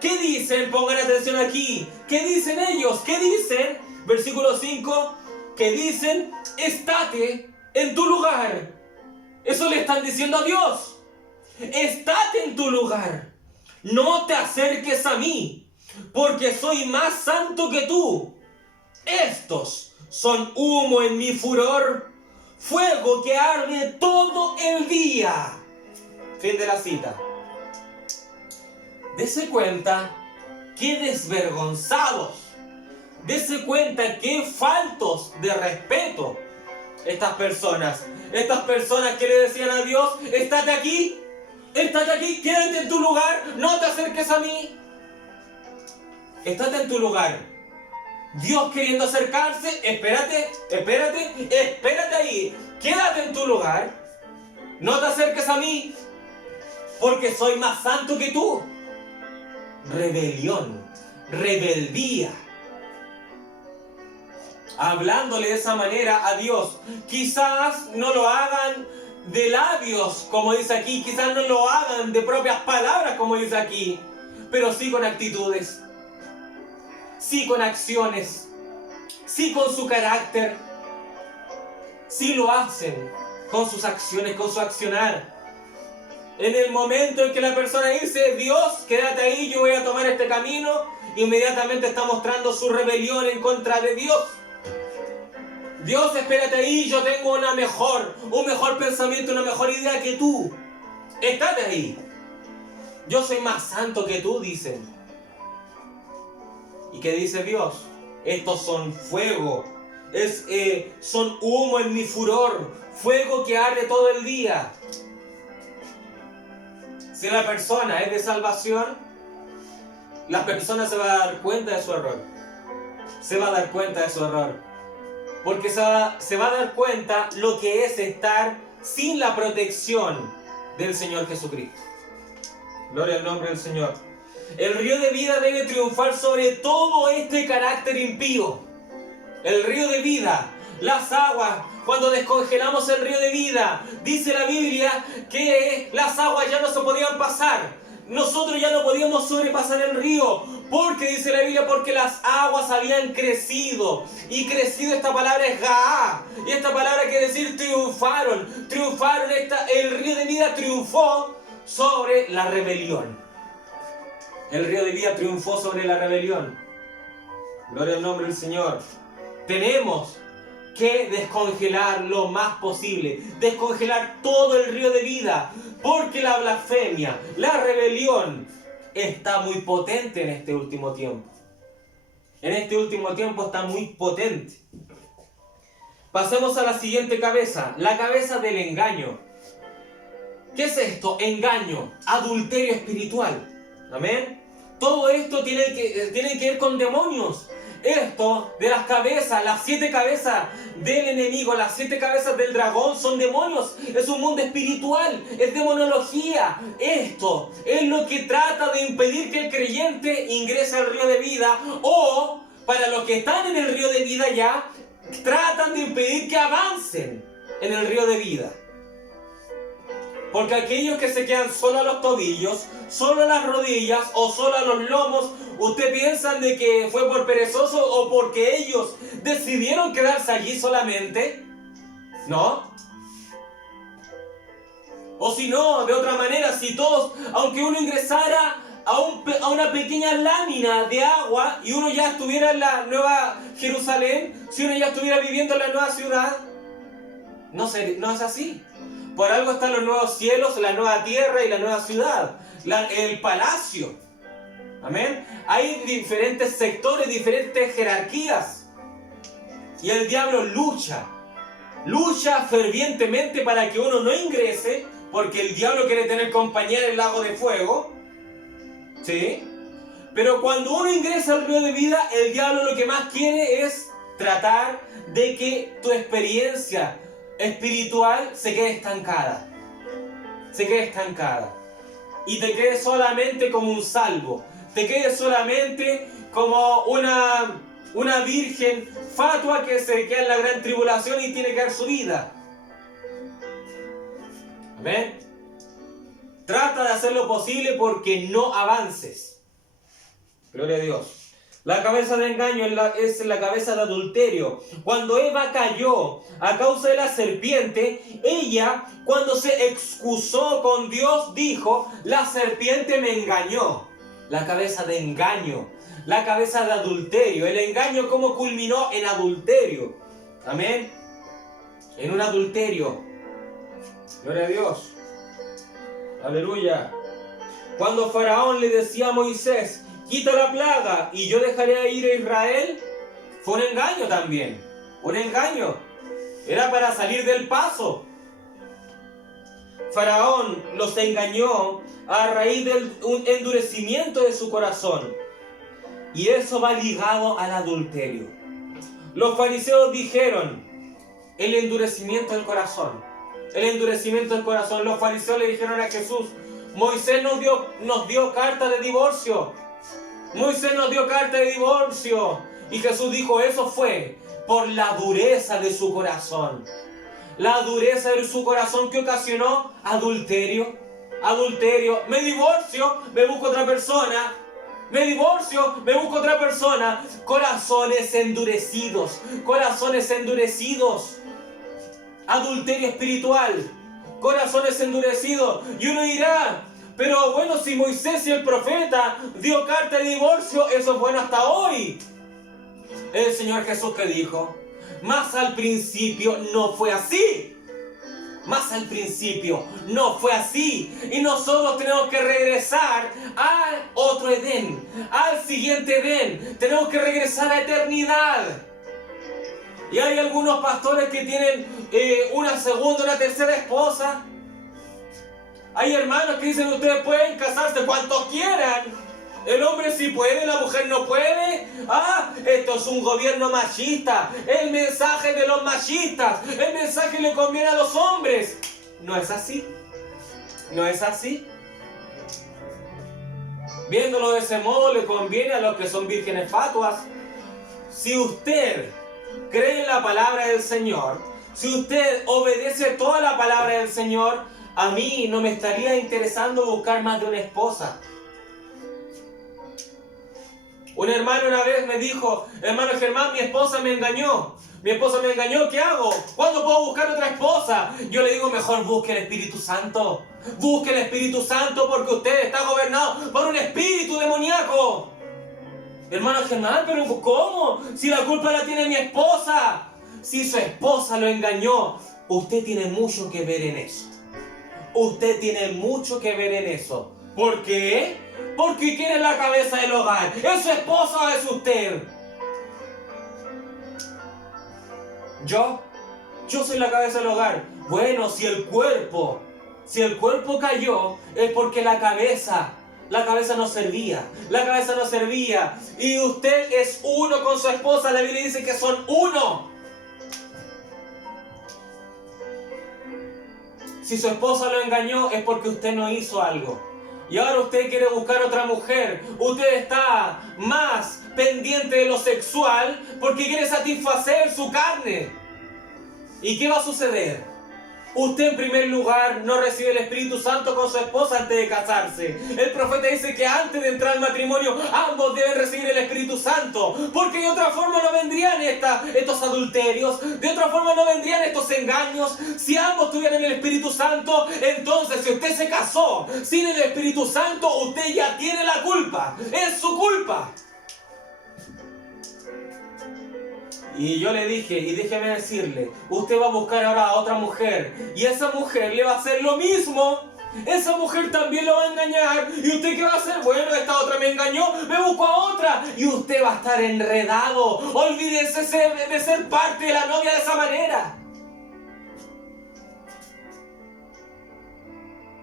¿Qué dicen? Pongan atención aquí. ¿Qué dicen ellos? ¿Qué dicen? Versículo 5, que dicen: estate en tu lugar. Eso le están diciendo a Dios. Estate en tu lugar. No te acerques a mí, porque soy más santo que tú. Estos son humo en mi furor, fuego que arde todo el día. Fin de la cita. Dese cuenta qué desvergonzados. Dese cuenta qué faltos de respeto estas personas que le decían a Dios: estate aquí, quédate en tu lugar, no te acerques a mí. Estate en tu lugar. Dios queriendo acercarse: espérate ahí, quédate en tu lugar, no te acerques a mí, porque soy más santo que tú. Rebelión, rebeldía. Hablándole de esa manera a Dios. Quizás no lo hagan de labios, como dice aquí, quizás no lo hagan de propias palabras, como dice aquí, pero sí con actitudes, sí con acciones, sí con su carácter, sí lo hacen con sus acciones, con su accionar. En el momento en que la persona dice: Dios, quédate ahí, yo voy a tomar este camino, inmediatamente está mostrando su rebelión en contra de Dios. Dios, espérate ahí, yo tengo un mejor pensamiento, una mejor idea que tú. Estate ahí. Yo soy más santo que tú, dicen. ¿Y qué dice Dios? Estos son fuego, son humo en mi furor, fuego que arde todo el día. Si la persona es de salvación, la persona se va a dar cuenta de su error. Se va a dar cuenta de su error. Porque se va a dar cuenta lo que es estar sin la protección del Señor Jesucristo. Gloria al nombre del Señor. El río de vida debe triunfar sobre todo este carácter impío. El río de vida, las aguas, cuando descongelamos el río de vida, dice la Biblia que las aguas ya no se podían pasar. Nosotros ya no podíamos sobrepasar el río, porque dice la Biblia, porque las aguas habían crecido. Y crecido, esta palabra es Gaá. Y esta palabra quiere decir triunfaron. El río de vida triunfó sobre la rebelión. El río de vida triunfó sobre la rebelión. Gloria al nombre del Señor. Tenemos que descongelar lo más posible, descongelar todo el río de vida, porque la blasfemia, la rebelión está muy potente en este último tiempo. En este último tiempo está muy potente. Pasemos a la siguiente cabeza, la cabeza del engaño. ¿Qué es esto? Engaño, adulterio espiritual. Amén. Todo esto tiene que ver con demonios. Esto de las cabezas, las 7 cabezas del enemigo, las 7 cabezas del dragón son demonios. Es un mundo espiritual, es demonología. Esto es lo que trata de impedir que el creyente ingrese al río de vida, o para los que están en el río de vida ya, tratan de impedir que avancen en el río de vida. Porque aquellos que se quedan solo a los tobillos, solo a las rodillas o solo a los lomos, ¿usted piensan de que fue por perezoso o porque ellos decidieron quedarse allí solamente? ¿No? O si no, de otra manera, si todos, aunque uno ingresara a una pequeña lámina de agua y uno ya estuviera en la Nueva Jerusalén, si uno ya estuviera viviendo en la nueva ciudad, no es así. Por algo están los nuevos cielos, la nueva tierra y la nueva ciudad, el palacio. Amén. Hay diferentes sectores, diferentes jerarquías. Y el diablo lucha fervientemente para que uno no ingrese, porque el diablo quiere tener compañía en el lago de fuego. ¿Sí? Pero cuando uno ingresa al río de vida, el diablo lo que más quiere es tratar de que tu experiencia espiritual se quede estancada. Y te quede solamente como un salvo. Te quede solamente como una virgen fatua que se queda en la gran tribulación y tiene que dar su vida. Amén. Trata de hacer lo posible porque no avances. Gloria a Dios. La cabeza de engaño es la cabeza de adulterio. Cuando Eva cayó a causa de la serpiente, ella, cuando se excusó con Dios, dijo: la serpiente me engañó. La cabeza de engaño, la cabeza de adulterio. El engaño, ¿cómo culminó? En adulterio. Amén. En un adulterio. Gloria a Dios. Aleluya. Cuando Faraón le decía a Moisés: quita la plaga y yo dejaré ir a Israel, fue un engaño también. Un engaño. Era para salir del paso. Faraón los engañó a raíz del endurecimiento de su corazón. Y eso va ligado al adulterio. Los fariseos dijeron: el endurecimiento del corazón. El endurecimiento del corazón. Los fariseos le dijeron a Jesús: Moisés nos dio carta de divorcio. Moisés nos dio carta de divorcio. Y Jesús dijo: eso fue por la dureza de su corazón. La dureza de su corazón que ocasionó adulterio. Adulterio. Me divorcio, me busco otra persona. Me divorcio, me busco otra persona. Corazones endurecidos. Corazones endurecidos. Adulterio espiritual. Corazones endurecidos. Y uno dirá: pero bueno, si Moisés y el profeta dio carta de divorcio, eso es bueno hasta hoy. El Señor Jesús, que dijo: más al principio no fue así. Más al principio no fue así. Y nosotros tenemos que regresar al otro Edén, al siguiente Edén. Tenemos que regresar a eternidad. Y hay algunos pastores que tienen una segunda, una tercera esposa. Hay hermanos que dicen: ustedes pueden casarse cuantos quieran. El hombre sí puede, la mujer no puede. Esto es un gobierno machista. El mensaje de los machistas. El mensaje le conviene a los hombres. No es así. No es así. Viéndolo de ese modo, le conviene a los que son vírgenes fatuas. Si usted cree en la palabra del Señor, si usted obedece toda la palabra del Señor, a mí no me estaría interesando buscar más de una esposa. Un hermano una vez me dijo: hermano Germán, mi esposa me engañó. Mi esposa me engañó, ¿qué hago? ¿Cuándo puedo buscar otra esposa? Yo le digo: mejor busque el Espíritu Santo. Busque el Espíritu Santo, porque usted está gobernado por un espíritu demoníaco. Hermano Germán, ¿pero cómo? Si la culpa la tiene mi esposa. Si su esposa lo engañó, usted tiene mucho que ver en eso. Usted tiene mucho que ver en eso. ¿Por qué? Porque ¿quién es la cabeza del hogar? ¿Es su esposa o es usted? Yo soy la cabeza del hogar. Bueno, si el cuerpo Si el cuerpo cayó, es porque la cabeza no servía. La cabeza no servía. Y usted es uno con su esposa. La Biblia dice que son uno. Si su esposa lo engañó, es porque usted no hizo algo. Y ahora usted quiere buscar otra mujer. Usted está más pendiente de lo sexual porque quiere satisfacer su carne. ¿Y qué va a suceder? Usted en primer lugar no recibe el Espíritu Santo con su esposa antes de casarse. El profeta dice que antes de entrar al matrimonio ambos deben recibir el Espíritu Santo, porque de otra forma no vendrían estos adulterios, de otra forma no vendrían estos engaños. Si ambos tuvieran el Espíritu Santo, entonces si usted se casó sin el Espíritu Santo, usted ya tiene la culpa. Es su culpa. Y yo le dije, y déjeme decirle, usted va a buscar ahora a otra mujer, y esa mujer le va a hacer lo mismo. Esa mujer también lo va a engañar. ¿Y usted qué va a hacer? Bueno, esta otra me engañó, me busco a otra. Y usted va a estar enredado. Olvídese de ser parte de la novia de esa manera.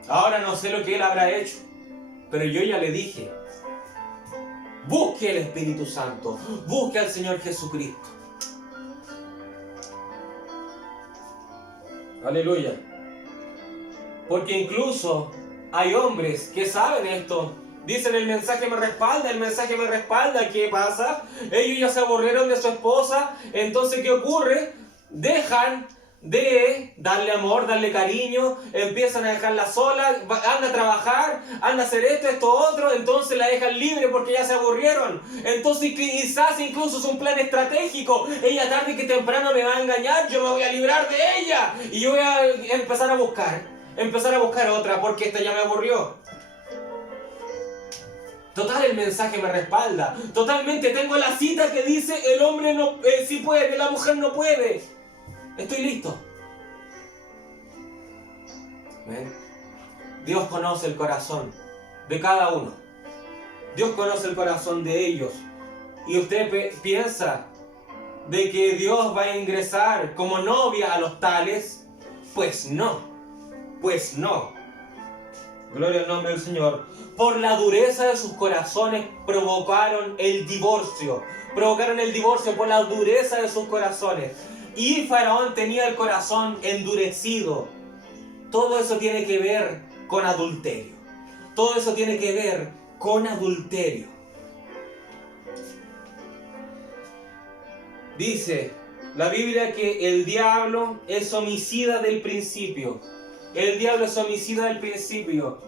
Ahora no sé lo que él habrá hecho, pero yo ya le dije, busque el Espíritu Santo, busque al Señor Jesucristo. Aleluya. Porque incluso hay hombres que saben esto. Dicen, el mensaje me respalda, el mensaje me respalda. ¿Qué pasa? Ellos ya se aburrieron de su esposa. Entonces, ¿qué ocurre? Dejan de darle amor, darle cariño, empiezan a dejarla sola, anda a trabajar, anda a hacer esto, otro, entonces la dejan libre porque ya se aburrieron. Entonces quizás incluso es un plan estratégico. Ella tarde que temprano me va a engañar, yo me voy a librar de ella y yo voy a empezar a buscar otra porque esta ya me aburrió. Total, el mensaje me respalda. Totalmente, tengo la cita que dice el hombre no, sí puede, la mujer no puede. Estoy listo. ¿Ven? Dios conoce el corazón de cada uno. Dios conoce el corazón de ellos. Y usted piensa de que Dios va a ingresar como novia a los tales. Pues no. Pues no. Gloria al nombre del Señor. Por la dureza de sus corazones provocaron el divorcio. Provocaron el divorcio por la dureza de sus corazones. Y Faraón tenía el corazón endurecido. Todo eso tiene que ver con adulterio. Todo eso tiene que ver con adulterio. Dice la Biblia que el diablo es homicida del principio. El diablo es homicida del principio.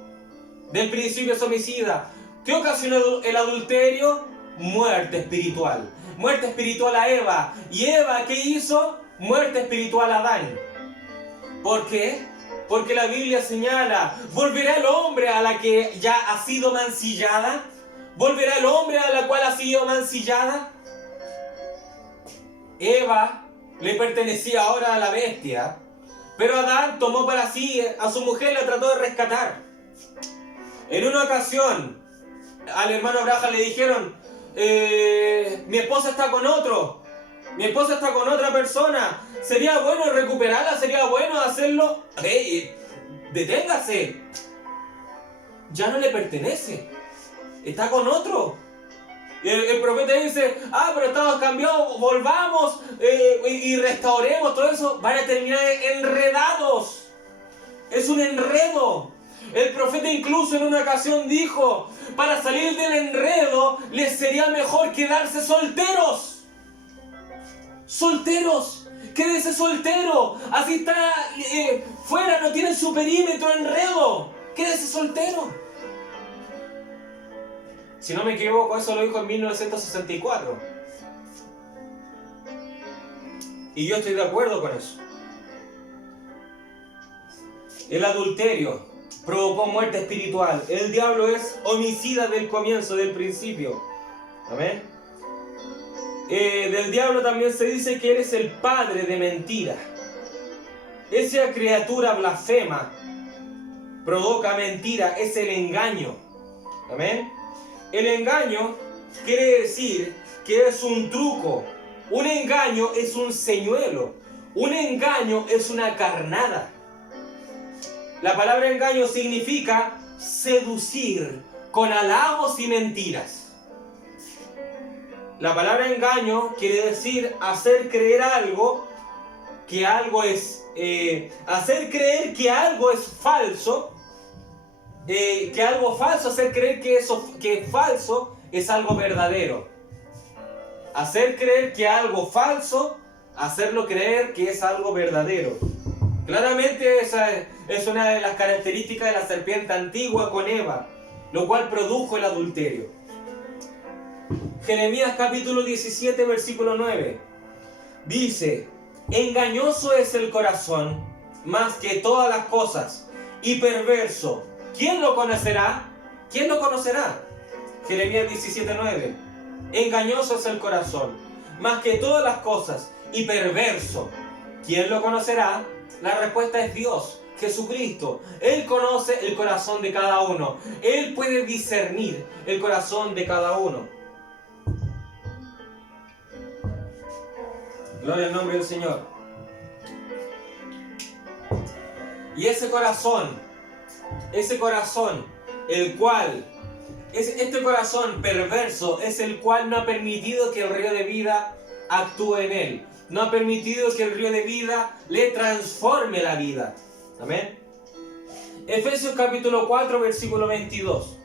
Del principio es homicida. ¿Qué ocasionó el adulterio? Muerte espiritual. Muerte espiritual a Eva. ¿Y Eva qué hizo? Muerte espiritual a Adán. ¿Por qué? Porque la Biblia señala, ¿volverá el hombre a la que ya ha sido mancillada? ¿Volverá el hombre a la cual ha sido mancillada? Eva le pertenecía ahora a la bestia, pero Adán tomó para sí a su mujer y la trató de rescatar. En una ocasión, al hermano Abraham le dijeron, mi esposa está con otro, mi esposa está con otra persona, ¿sería bueno recuperarla? ¿Sería bueno hacerlo? Deténgase, ya no le pertenece, está con otro. El profeta dice, pero estamos cambiados, volvamos y restauremos todo eso. Van a terminar enredados. Es un enredo. El profeta incluso en una ocasión dijo, para salir del enredo les sería mejor quedarse solteros. Solteros. Quédese soltero. Así está fuera, no tiene su perímetro, enredo. Quédese soltero. Si no me equivoco, eso lo dijo en 1964. Y yo estoy de acuerdo con eso. El adulterio provocó muerte espiritual. El diablo es homicida del comienzo, del principio. Amén. Del diablo también se dice que él es el padre de mentira. Esa criatura blasfema provoca mentira, es el engaño. Amén. El engaño quiere decir que es un truco. Un engaño es un señuelo. Un engaño es una carnada. La palabra engaño significa seducir con halagos y mentiras. La palabra engaño quiere decir hacer creer algo que algo es, hacer creer que algo es falso, que algo falso, hacer creer que eso que es falso es algo verdadero. Hacer creer que algo falso, hacerlo creer que es algo verdadero. Claramente esa es una de las características de la serpiente antigua con Eva, lo cual produjo el adulterio. Jeremías capítulo 17, versículo 9, dice: engañoso es el corazón más que todas las cosas, y perverso. ¿Quién lo conocerá? ¿Quién lo conocerá? Jeremías 17, 9. Engañoso es el corazón más que todas las cosas, y perverso. ¿Quién lo conocerá? La respuesta es Dios, Jesucristo. Él conoce el corazón de cada uno. Él puede discernir el corazón de cada uno. Gloria al nombre del Señor. Y ese corazón, el cual, este corazón perverso es el cual no ha permitido que el río de vida actúe en él. No ha permitido que el río de vida le transforme la vida. Amén. Efesios capítulo 4, versículo 22.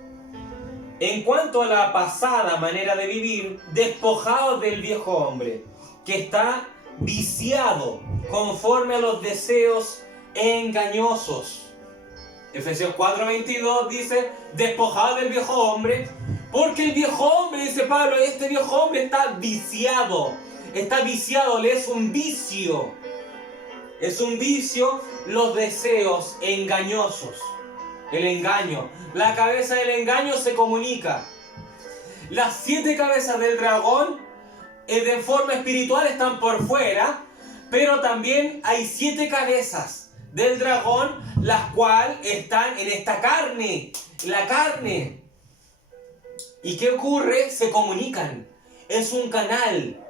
En cuanto a la pasada manera de vivir, despojados del viejo hombre, que está viciado conforme a los deseos engañosos. Efesios 4:22 dice: despojado del viejo hombre, porque el viejo hombre, dice Pablo, este viejo hombre está viciado, le es un vicio, los deseos engañosos, el engaño. La cabeza del engaño se comunica. Las 7 cabezas del dragón de forma espiritual están por fuera, pero también hay 7 cabezas del dragón, las cuales están en esta carne, la carne. ¿Y qué ocurre? Se comunican. Es un canal,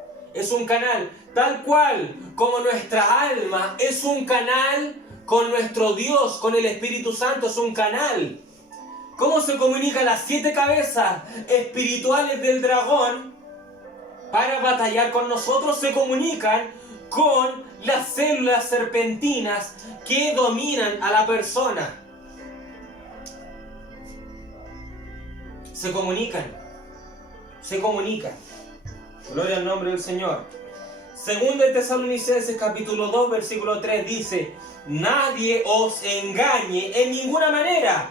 tal cual como nuestra alma es un canal con nuestro Dios, con el Espíritu Santo, es un canal. ¿Cómo se comunican las 7 cabezas espirituales del dragón para batallar con nosotros? Se comunican con las células serpentinas que dominan a la persona. Se comunican. Gloria al nombre del Señor. Segunda de Tesalonicenses capítulo 2, versículo 3 dice: nadie os engañe en ninguna manera,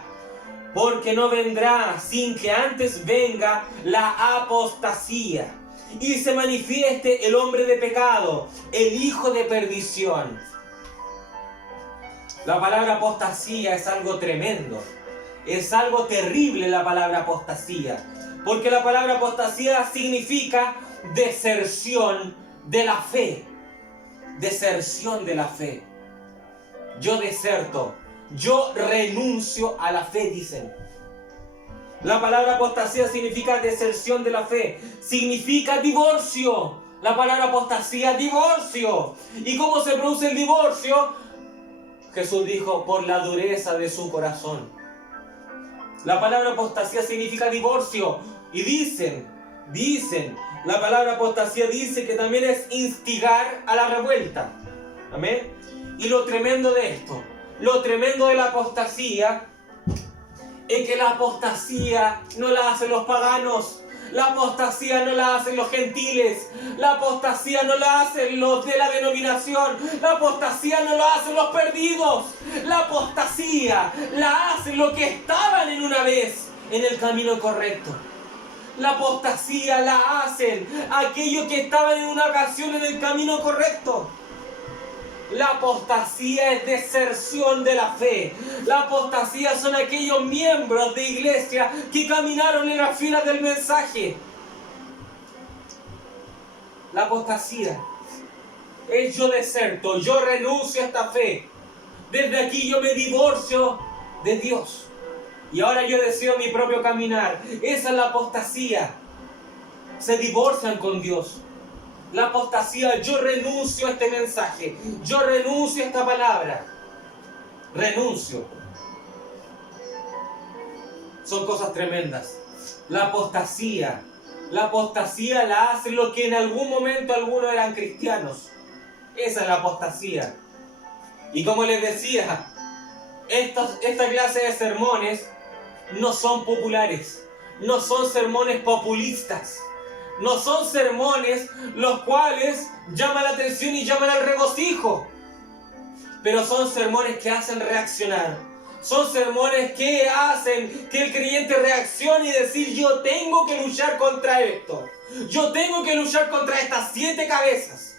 porque no vendrá sin que antes venga la apostasía y se manifieste el hombre de pecado, el hijo de perdición. La palabra apostasía es algo tremendo. Es algo terrible la palabra apostasía. Porque la palabra apostasía significa deserción de la fe. Deserción de la fe. Yo deserto. Yo renuncio a la fe, dicen. La palabra apostasía significa deserción de la fe. Significa divorcio. La palabra apostasía, divorcio. ¿Y cómo se produce el divorcio? Jesús dijo: por la dureza de su corazón. La palabra apostasía significa divorcio. Y dicen, la palabra apostasía dice que también es instigar a la revuelta. Amén. Y lo tremendo de esto, lo tremendo de la apostasía, es que la apostasía no la hacen los paganos. La apostasía no la hacen los gentiles. La apostasía no la hacen los de la denominación. La apostasía no la hacen los perdidos. La apostasía la hacen los que estaban en una vez en el camino correcto. La apostasía la hacen aquellos que estaban en una ocasión en el camino correcto. La apostasía es deserción de la fe. La apostasía son aquellos miembros de iglesia que caminaron en las filas del mensaje. La apostasía es: yo deserto, yo renuncio a esta fe. Desde aquí yo me divorcio de Dios. Y ahora yo deseo mi propio caminar. Esa es la apostasía. Se divorcian con Dios. La apostasía: yo renuncio a este mensaje, yo renuncio a esta palabra, renuncio. son cosas tremendas. La apostasía. La apostasía la hacen los que en algún momento algunos eran cristianos. Esa es la apostasía. Y como les decía, esta clase de sermones no son populares, no son sermones populistas, no son sermones los cuales llaman la atención y llaman al regocijo, pero son sermones que hacen reaccionar, son sermones que hacen que el creyente reaccione y decir: yo tengo que luchar contra esto, yo tengo que luchar contra estas 7 cabezas.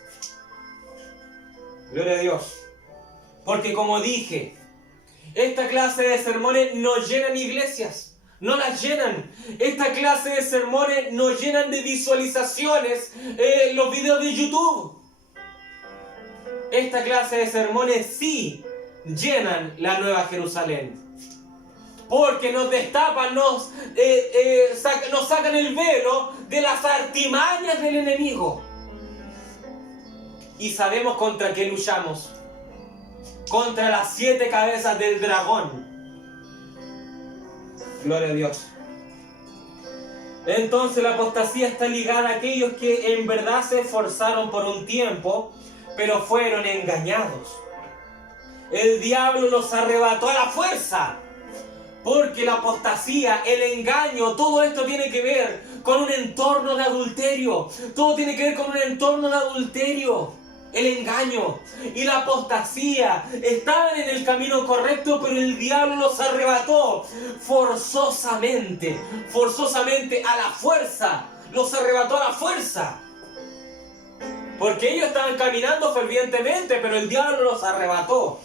Gloria a Dios. Porque como dije, esta clase de sermones no llenan iglesias, no las llenan. Esta clase de sermones no llenan de visualizaciones los videos de YouTube. Esta clase de sermones sí llenan la Nueva Jerusalén. Porque nos destapan, nos sacan el velo de las artimañas del enemigo. Y sabemos contra qué luchamos. Contra las 7 cabezas del dragón. Gloria a Dios. Entonces la apostasía está ligada a aquellos que en verdad se esforzaron por un tiempo, pero fueron engañados. El diablo los arrebató a la fuerza. Porque la apostasía, el engaño, todo esto tiene que ver con un entorno de adulterio. Todo tiene que ver con un entorno de adulterio. El engaño y la apostasía estaban en el camino correcto, pero el diablo los arrebató forzosamente a la fuerza, los arrebató a la fuerza, porque ellos estaban caminando fervientemente, pero el diablo los arrebató.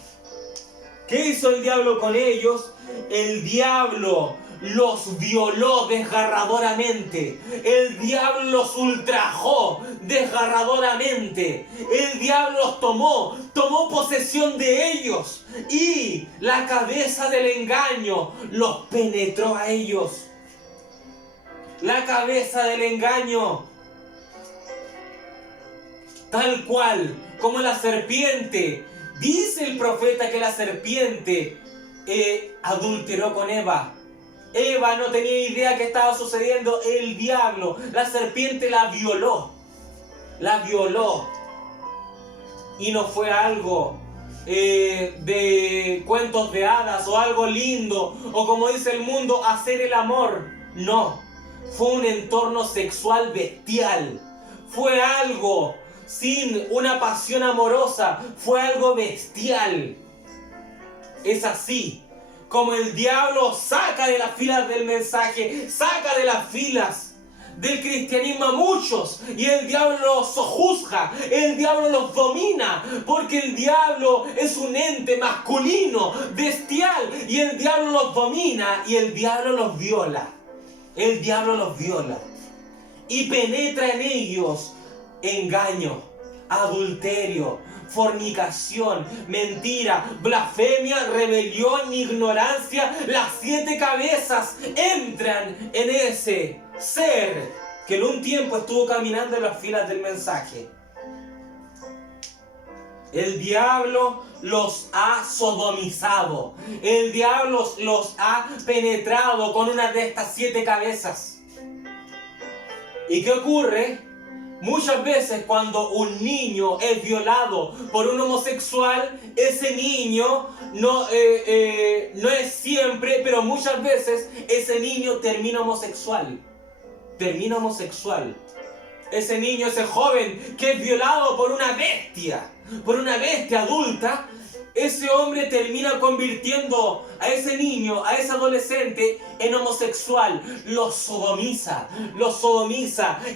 ¿Qué hizo el diablo con ellos? El diablo los violó desgarradoramente. El diablo los ultrajó desgarradoramente. El diablo los tomó posesión de ellos. Y la cabeza del engaño los penetró a ellos. La cabeza del engaño. Tal cual como la serpiente. Dice el profeta que la serpiente adulteró con Eva. Eva no tenía idea que estaba sucediendo. El diablo, la serpiente la violó. La violó. Y no fue algo de cuentos de hadas o algo lindo. O como dice el mundo, hacer el amor. No. Fue un entorno sexual bestial. Fue algo sin una pasión amorosa. Fue algo bestial. Es así como el diablo saca de las filas del mensaje, saca de las filas del cristianismo a muchos, y el diablo los sojuzga, el diablo los domina, porque el diablo es un ente masculino, bestial, y el diablo los domina y el diablo los viola. El diablo los viola y penetra en ellos engaño, adulterio, fornicación, mentira, blasfemia, rebelión, ignorancia. Las 7 cabezas entran en ese ser que en un tiempo estuvo caminando en las filas del mensaje. El diablo los ha sodomizado. El diablo los ha penetrado con una de estas 7 cabezas. ¿Y qué ocurre? Muchas veces cuando un niño es violado por un homosexual, ese niño no es siempre, pero muchas veces ese niño termina homosexual. Termina homosexual. Ese niño, ese joven que es violado por una bestia adulta, ese hombre termina convirtiendo a ese niño, a ese adolescente en homosexual. Los sodomiza,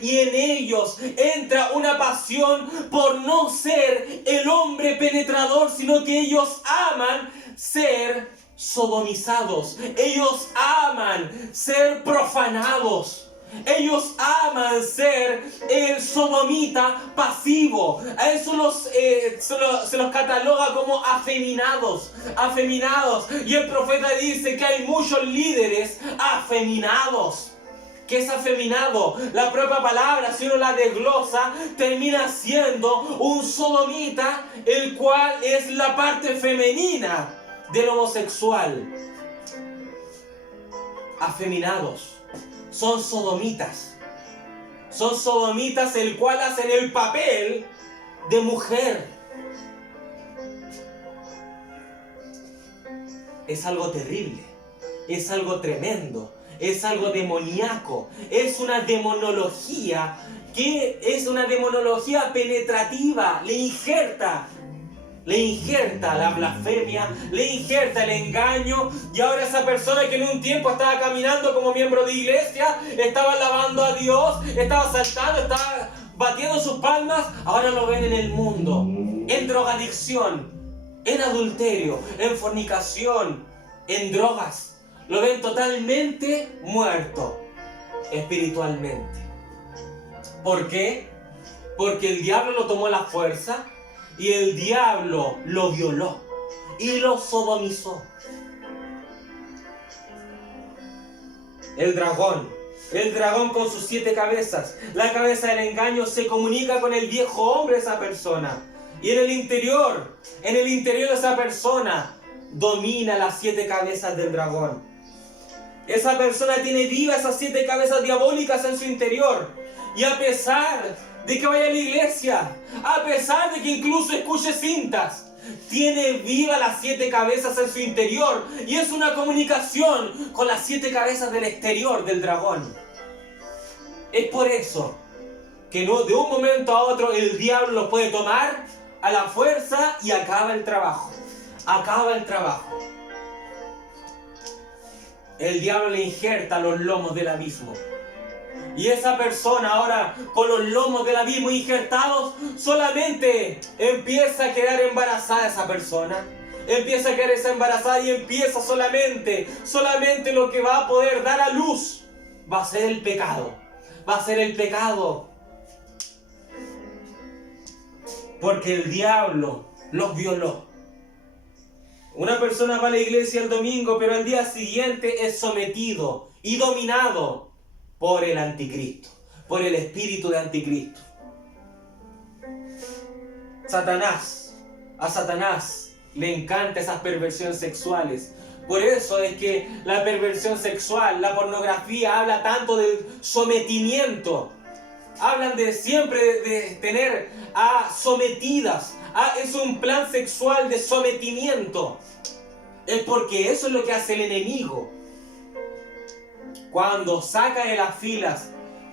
y en ellos entra una pasión por no ser el hombre penetrador, sino que ellos aman ser sodomizados, ellos aman ser profanados. Ellos aman ser el sodomita pasivo. A eso se los cataloga como afeminados. Y el profeta dice que hay muchos líderes afeminados. ¿Qué es afeminado? La propia palabra, si uno la desglosa, termina siendo un sodomita, el cual es la parte femenina del homosexual. afeminados, son sodomitas. Son sodomitas el cual hacen el papel de mujer. Es algo terrible, es algo tremendo, es algo demoníaco, es una demonología que es una demonología penetrativa, le injerta la blasfemia, le injerta el engaño, y ahora esa persona que en un tiempo estaba caminando como miembro de iglesia, estaba alabando a Dios, estaba saltando, estaba batiendo sus palmas, ahora lo ven en el mundo, en drogadicción, en adulterio, en fornicación, en drogas. Lo ven totalmente muerto espiritualmente. ¿Por qué? Porque el diablo lo tomó a la fuerza y el diablo lo violó y lo sodomizó. El dragón con sus 7 cabezas, la cabeza del engaño, se comunica con el viejo hombre de esa persona. Y en el interior de esa persona, domina las 7 cabezas del dragón. Esa persona tiene vivas esas 7 cabezas diabólicas en su interior. Y a pesar de que vaya a la iglesia, a pesar de que incluso escuche cintas, tiene vivas las 7 cabezas en su interior. Y es una comunicación con las 7 cabezas del exterior del dragón. Es por eso que no, de un momento a otro el diablo lo puede tomar a la fuerza y acaba el trabajo. Acaba el trabajo. El diablo le injerta los lomos del abismo. Y esa persona ahora, con los lomos del abismo injertados, solamente empieza a quedar embarazada esa persona. Empieza a quedar esa embarazada y empieza solamente lo que va a poder dar a luz va a ser el pecado. Va a ser el pecado. Porque el diablo los violó. Una persona va a la iglesia el domingo, pero al día siguiente es sometido y dominado por el anticristo, por el espíritu de anticristo. A Satanás le encantan esas perversiones sexuales. Por eso es que la perversión sexual, la pornografía, habla tanto del sometimiento. Hablan de siempre de tener a sometidas. Es un plan sexual de sometimiento. Es porque eso es lo que hace el enemigo. Cuando saca de las filas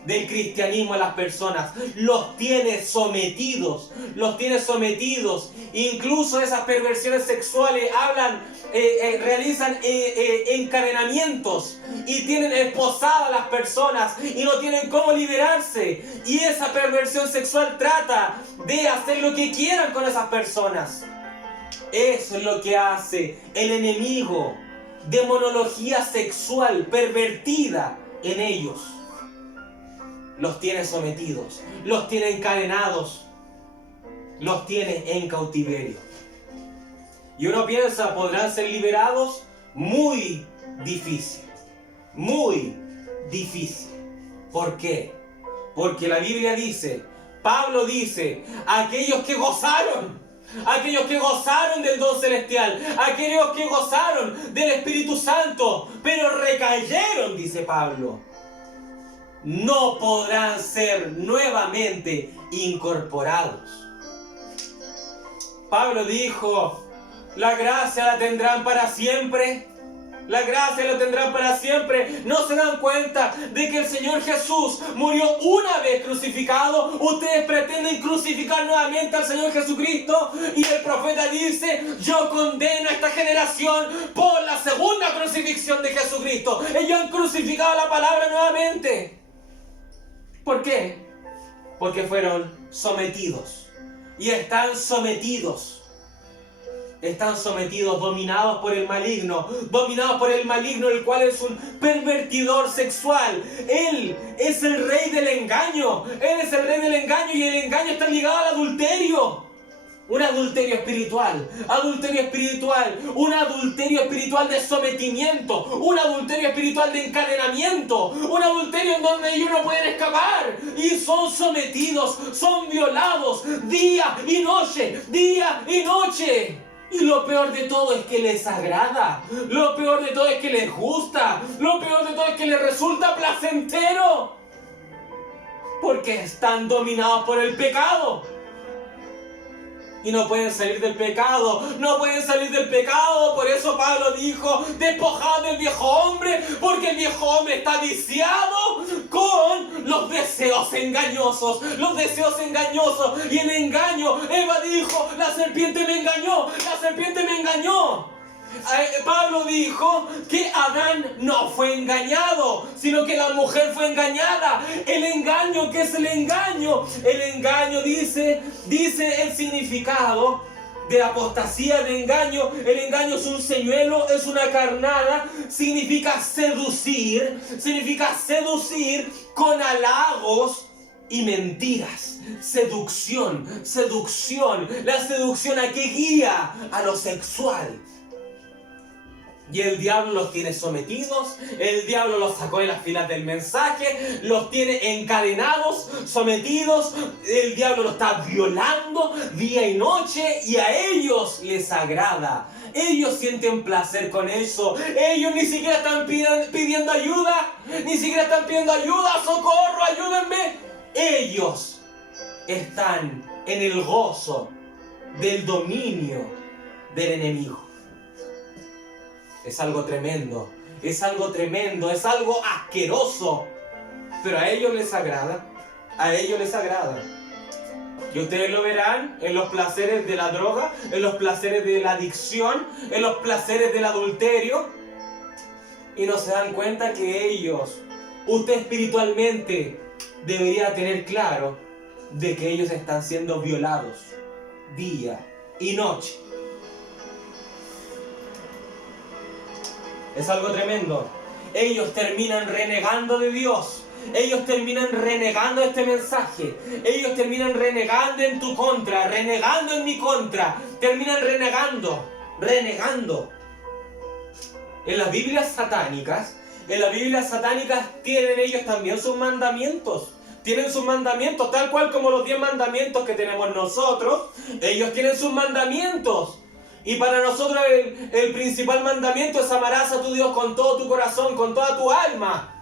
del cristianismo a las personas, los tiene sometidos. Incluso esas perversiones sexuales realizan encadenamientos y tienen esposadas a las personas y no tienen cómo liberarse. Y esa perversión sexual trata de hacer lo que quieran con esas personas. Eso es lo que hace el enemigo. Demonología sexual pervertida en ellos. Los tiene sometidos, los tiene encadenados, los tiene en cautiverio. Y uno piensa, ¿podrán ser liberados? Muy difícil, muy difícil. ¿Por qué? Porque la Biblia dice, Pablo dice, aquellos que gozaron del don celestial, aquellos que gozaron del Espíritu Santo, pero recayeron, dice Pablo, no podrán ser nuevamente incorporados. Pablo dijo, la gracia la tendrán para siempre. La gracia la tendrán para siempre. ¿No se dan cuenta de que el Señor Jesús murió una vez crucificado? Ustedes pretenden crucificar nuevamente al Señor Jesucristo. Y el profeta dice, yo condeno a esta generación por la segunda crucifixión de Jesucristo. Ellos han crucificado la palabra nuevamente. ¿Por qué? Porque fueron sometidos. Y están sometidos. Están sometidos, dominados por el maligno, el cual es un pervertidor sexual. Él es el rey del engaño, y el engaño está ligado al adulterio. Un adulterio espiritual, un adulterio espiritual de sometimiento, un adulterio espiritual de encadenamiento, un adulterio en donde ellos no pueden escapar y son sometidos, son violados día y noche. Y lo peor de todo es que les agrada. Lo peor de todo es que les gusta. Lo peor de todo es que les resulta placentero. Porque están dominados por el pecado. Y no pueden salir del pecado. No pueden salir del pecado. Por eso Pablo dijo, despojad del viejo hombre. Porque el viejo hombre está viciado con los deseos engañosos. Los deseos engañosos. Y el engaño. Eva dijo, la serpiente me engañó. La serpiente me engañó. Pablo dijo que Adán no fue engañado, sino que la mujer fue engañada. El engaño, ¿qué es el engaño? El engaño dice el significado de apostasía, de engaño. El engaño es un señuelo, es una carnada. Significa seducir con halagos y mentiras. Seducción. La seducción a qué guía, a lo sexual. Y el diablo los tiene sometidos, el diablo los sacó de las filas del mensaje, los tiene encadenados, sometidos, el diablo los está violando día y noche y a ellos les agrada. Ellos sienten placer con eso, ellos ni siquiera están pidiendo ayuda, socorro, ayúdenme. Ellos están en el gozo del dominio del enemigo. Es algo tremendo, es algo asqueroso, pero a ellos les agrada, Y ustedes lo verán en los placeres de la droga, en los placeres de la adicción, en los placeres del adulterio, y no se dan cuenta que usted espiritualmente debería tener claro de que ellos están siendo violados día y noche. Es algo tremendo. Ellos terminan renegando de Dios. Ellos terminan renegando este mensaje. Ellos terminan renegando en tu contra, renegando en mi contra. Terminan renegando. En las Biblias satánicas tienen ellos también sus mandamientos. Tienen sus mandamientos, tal cual como los 10 mandamientos que tenemos nosotros. Ellos tienen sus mandamientos. Y para nosotros el principal mandamiento es amarás a tu Dios con todo tu corazón, con toda tu alma.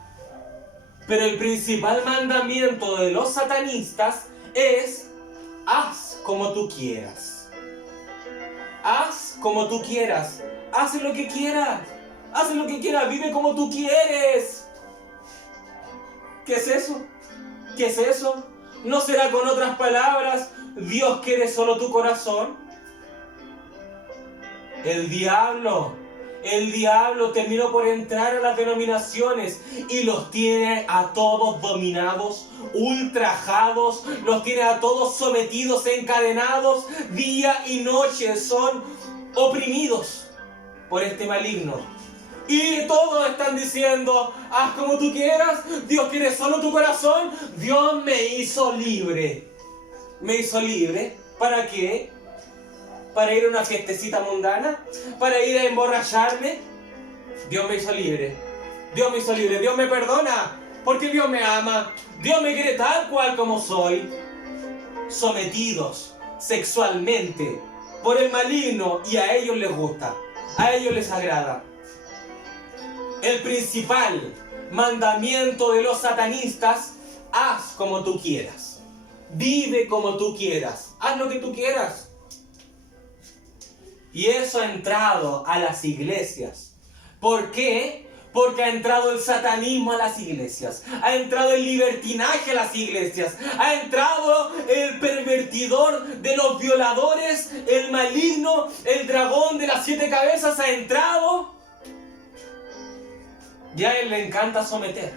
Pero el principal mandamiento de los satanistas es haz como tú quieras. Haz como tú quieras. Haz lo que quieras. Vive como tú quieres. ¿Qué es eso? ¿No será con otras palabras Dios quiere solo tu corazón? El diablo terminó por entrar a las denominaciones y los tiene a todos dominados, ultrajados, los tiene a todos sometidos, encadenados, día y noche son oprimidos por este maligno. Y todos están diciendo, haz como tú quieras, Dios quiere solo tu corazón, Dios me hizo libre. ¿Para qué? ¿Para ir a una fiestecita mundana? ¿Para ir a emborracharme? Dios me hizo libre, Dios me perdona, porque Dios me ama, Dios me quiere tal cual como soy. Sometidos sexualmente por el maligno y a ellos les gusta, a ellos les agrada. El principal mandamiento de los satanistas, haz como tú quieras, vive como tú quieras, haz lo que tú quieras. Y eso ha entrado a las iglesias. ¿Por qué? Porque ha entrado el satanismo a las iglesias. Ha entrado el libertinaje a las iglesias. Ha entrado el pervertidor de los violadores, el maligno, el dragón de las 7 cabezas ha entrado. Y a él le encanta someter.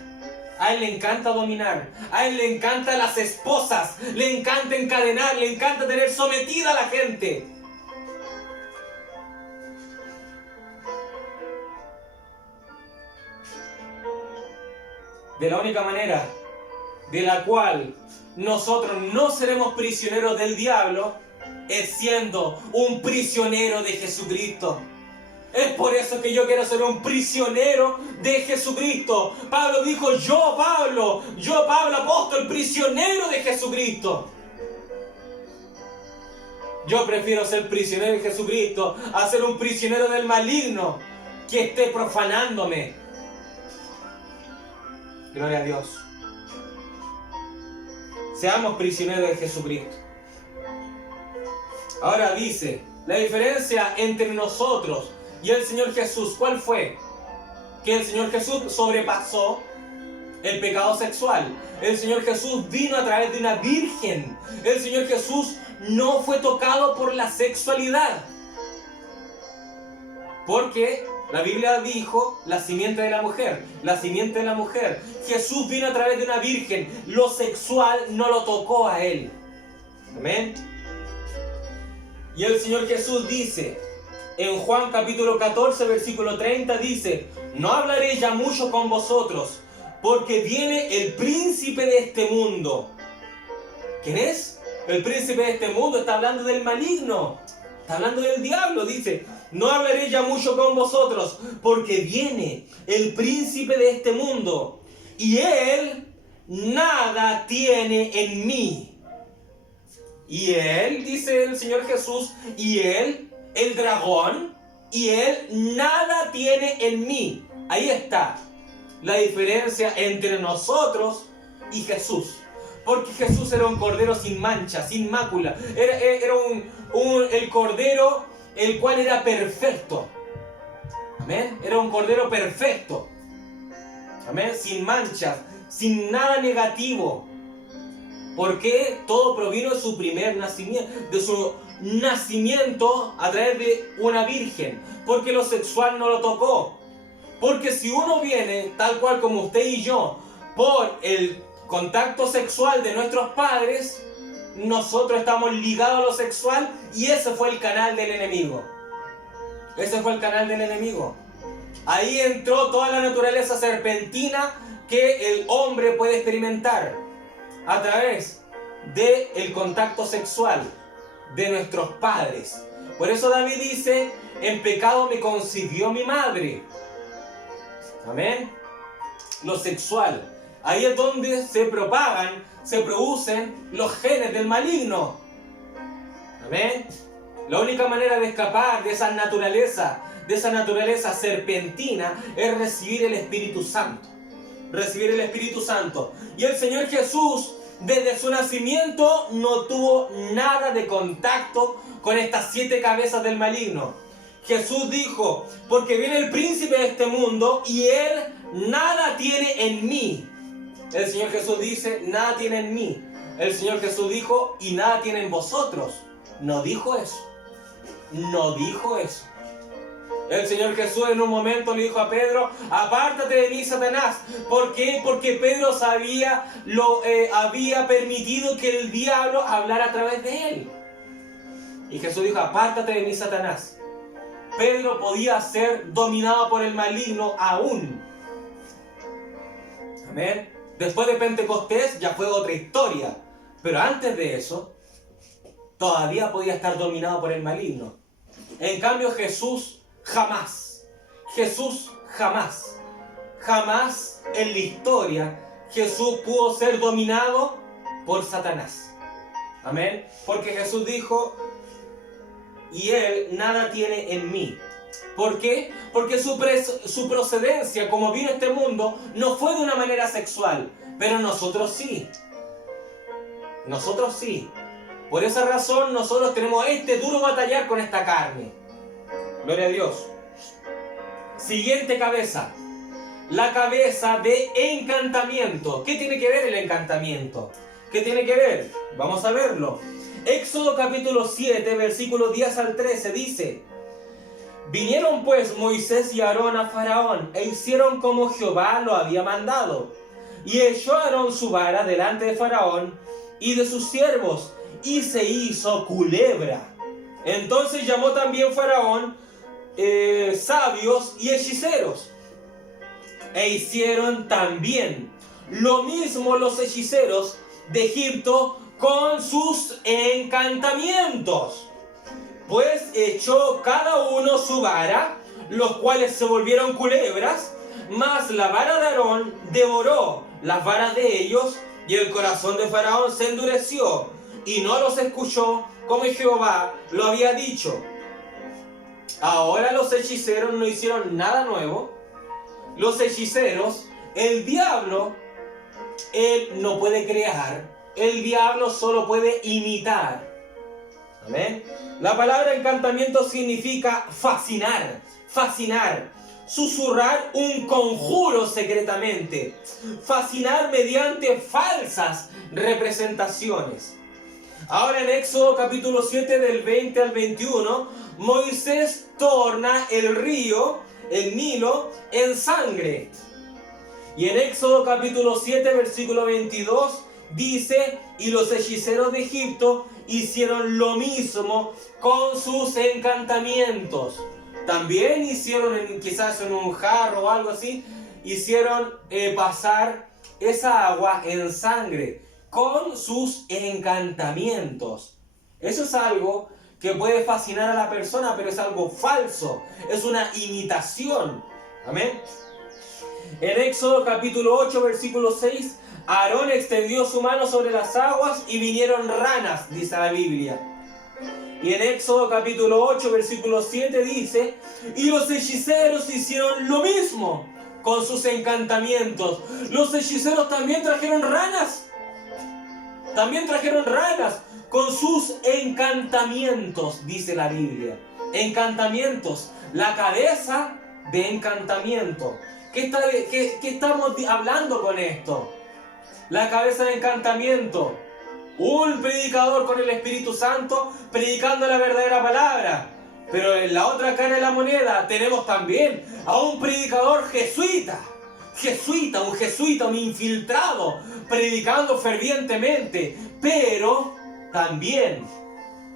A él le encanta dominar. A él le encantan las esposas. Le encanta encadenar. Le encanta tener sometida a la gente. De la única manera de la cual nosotros no seremos prisioneros del diablo es siendo un prisionero de Jesucristo. Es por eso que yo quiero ser un prisionero de Jesucristo. Pablo dijo, yo Pablo apóstol, prisionero de Jesucristo. Yo prefiero ser prisionero de Jesucristo a ser un prisionero del maligno que esté profanándome. Gloria a Dios. Seamos prisioneros de Jesucristo. Ahora dice, la diferencia entre nosotros y el Señor Jesús, ¿cuál fue? Que el Señor Jesús sobrepasó el pecado sexual. El Señor Jesús vino a través de una virgen. El Señor Jesús no fue tocado por la sexualidad. Porque la Biblia dijo la simiente de la mujer. La simiente de la mujer. Jesús vino a través de una virgen. Lo sexual no lo tocó a él. Amén. Y el Señor Jesús dice en Juan capítulo 14 versículo 30, dice: no hablaré ya mucho con vosotros, porque viene el príncipe de este mundo. ¿Quién es? El príncipe de este mundo está hablando del maligno. Está hablando del diablo. Dice: no hablaré ya mucho con vosotros, porque viene el príncipe de este mundo, y él nada tiene en mí. Y él, dice el Señor Jesús, y él, el dragón, y él nada tiene en mí. Ahí está la diferencia entre nosotros y Jesús. Porque Jesús era un cordero sin mancha, sin mácula. Era el cordero el cual era perfecto. Amén. Era un cordero perfecto. Amén. Sin manchas, sin nada negativo. Porque todo provino de su primer nacimiento, de su nacimiento a través de una virgen. Porque lo sexual no lo tocó. Porque si uno viene, tal cual como usted y yo, por el contacto sexual de nuestros padres, nosotros estamos ligados a lo sexual, y ese fue el canal del enemigo. Ese fue el canal del enemigo. Ahí entró toda la naturaleza serpentina que el hombre puede experimentar a través del contacto sexual de nuestros padres. Por eso David dice: en pecado me concibió mi madre. Amén. Lo sexual. Ahí es donde se propagan, se producen los genes del maligno. Amén. La única manera de escapar de esa naturaleza serpentina, es recibir el Espíritu Santo. Recibir el Espíritu Santo. Y el Señor Jesús, desde su nacimiento, no tuvo nada de contacto con estas 7 cabezas del maligno. Jesús dijo: porque viene el príncipe de este mundo, y él nada tiene en mí. El Señor Jesús dice: nada tiene en mí. El Señor Jesús dijo: y nada tiene en vosotros. No dijo eso. No dijo eso. El Señor Jesús en un momento le dijo a Pedro: apártate de mí, Satanás. ¿Por qué? Porque Pedro había permitido que el diablo hablara a través de él. Y Jesús dijo: apártate de mí, Satanás. Pedro podía ser dominado por el maligno aún. Amén. Después de Pentecostés ya fue otra historia. Pero antes de eso, todavía podía estar dominado por el maligno. En cambio, Jesús jamás. Jesús jamás. Jamás en la historia Jesús pudo ser dominado por Satanás. Amén. Porque Jesús dijo: y él nada tiene en mí. ¿Por qué? Porque su procedencia, como vino a este mundo, no fue de una manera sexual. Pero nosotros sí. Nosotros sí. Por esa razón nosotros tenemos duro batallar con esta carne. Gloria a Dios. Siguiente cabeza. La cabeza de encantamiento. ¿Qué tiene que ver el encantamiento? ¿Qué tiene que ver? Vamos a verlo. Éxodo capítulo 7, versículos 10 al 13 dice: vinieron pues Moisés y Aarón a Faraón, e hicieron como Jehová lo había mandado. Y echó Aarón su vara delante de Faraón y de sus siervos, y se hizo culebra. Entonces llamó también Faraón sabios y hechiceros, e hicieron también lo mismo los hechiceros de Egipto con sus encantamientos. Pues echó cada uno su vara, los cuales se volvieron culebras, mas la vara de Aarón devoró las varas de ellos, y el corazón de Faraón se endureció, y no los escuchó como Jehová lo había dicho. Ahora los hechiceros no hicieron nada nuevo. Los hechiceros, el diablo, él no puede crear. El diablo solo puede imitar. ¿Amén? La palabra encantamiento significa fascinar, fascinar, susurrar un conjuro secretamente, fascinar mediante falsas representaciones. Ahora en Éxodo capítulo 7 del 20 al 21, Moisés torna el río, el Nilo, en sangre. Y en Éxodo capítulo 7 versículo 22 dice, y los hechiceros de Egipto hicieron lo mismo con sus encantamientos. También hicieron, quizás en un jarro o algo así, hicieron pasar esa agua en sangre con sus encantamientos. Eso es algo que puede fascinar a la persona, pero es algo falso, es una imitación. Amén. En Éxodo capítulo 8 versículo 6, Aarón extendió su mano sobre las aguas y vinieron ranas, dice la Biblia. Y en Éxodo capítulo 8 versículo 7 dice, y los hechiceros hicieron lo mismo con sus encantamientos. Los hechiceros también trajeron ranas. También trajeron ranas con sus encantamientos, dice la Biblia. Encantamientos, la cabeza de encantamiento. ¿Qué estamos hablando con esto? La cabeza de encantamiento. Un predicador con el Espíritu Santo predicando la verdadera palabra. Pero en la otra cara de la moneda tenemos también a un predicador jesuita, un infiltrado, predicando fervientemente, pero también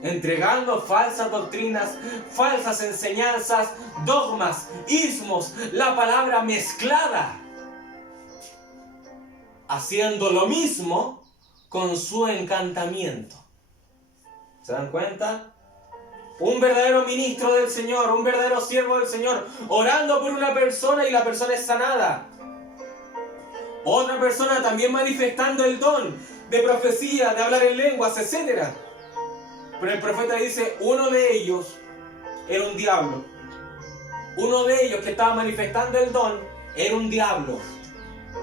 entregando falsas doctrinas, falsas enseñanzas, dogmas, ismos, la palabra mezclada, haciendo lo mismo con su encantamiento. ¿Se dan cuenta? Un verdadero ministro del Señor, un verdadero siervo del Señor, orando por una persona y la persona es sanada. Otra persona también manifestando el don de profecía, de hablar en lenguas, etc. Pero el profeta dice, uno de ellos era un diablo. Uno de ellos que estaba manifestando el don era un diablo.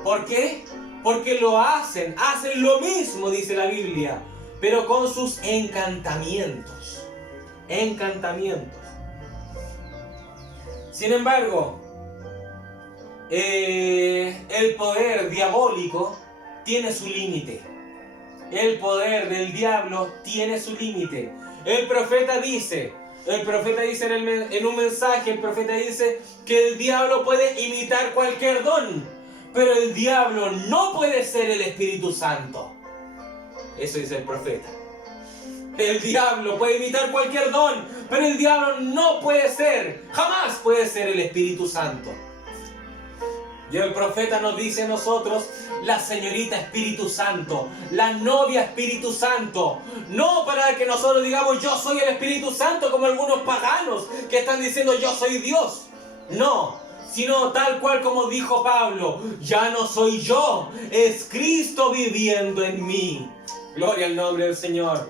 ¿Por qué? Porque hacen lo mismo, dice la Biblia, pero con sus encantamientos. Encantamientos. Sin embargo, el poder diabólico tiene su límite. El poder del diablo tiene su límite. El profeta dice en un mensaje, el profeta dice que el diablo puede imitar cualquier don, pero el diablo no puede ser el Espíritu Santo. Eso dice el profeta. El diablo puede imitar cualquier don, pero el diablo no puede ser, jamás puede ser el Espíritu Santo. Y el profeta nos dice a nosotros, la señorita Espíritu Santo, la novia Espíritu Santo. No para que nosotros digamos yo soy el Espíritu Santo como algunos paganos que están diciendo yo soy Dios. No, sino tal cual como dijo Pablo, ya no soy yo, es Cristo viviendo en mí. Gloria al nombre del Señor.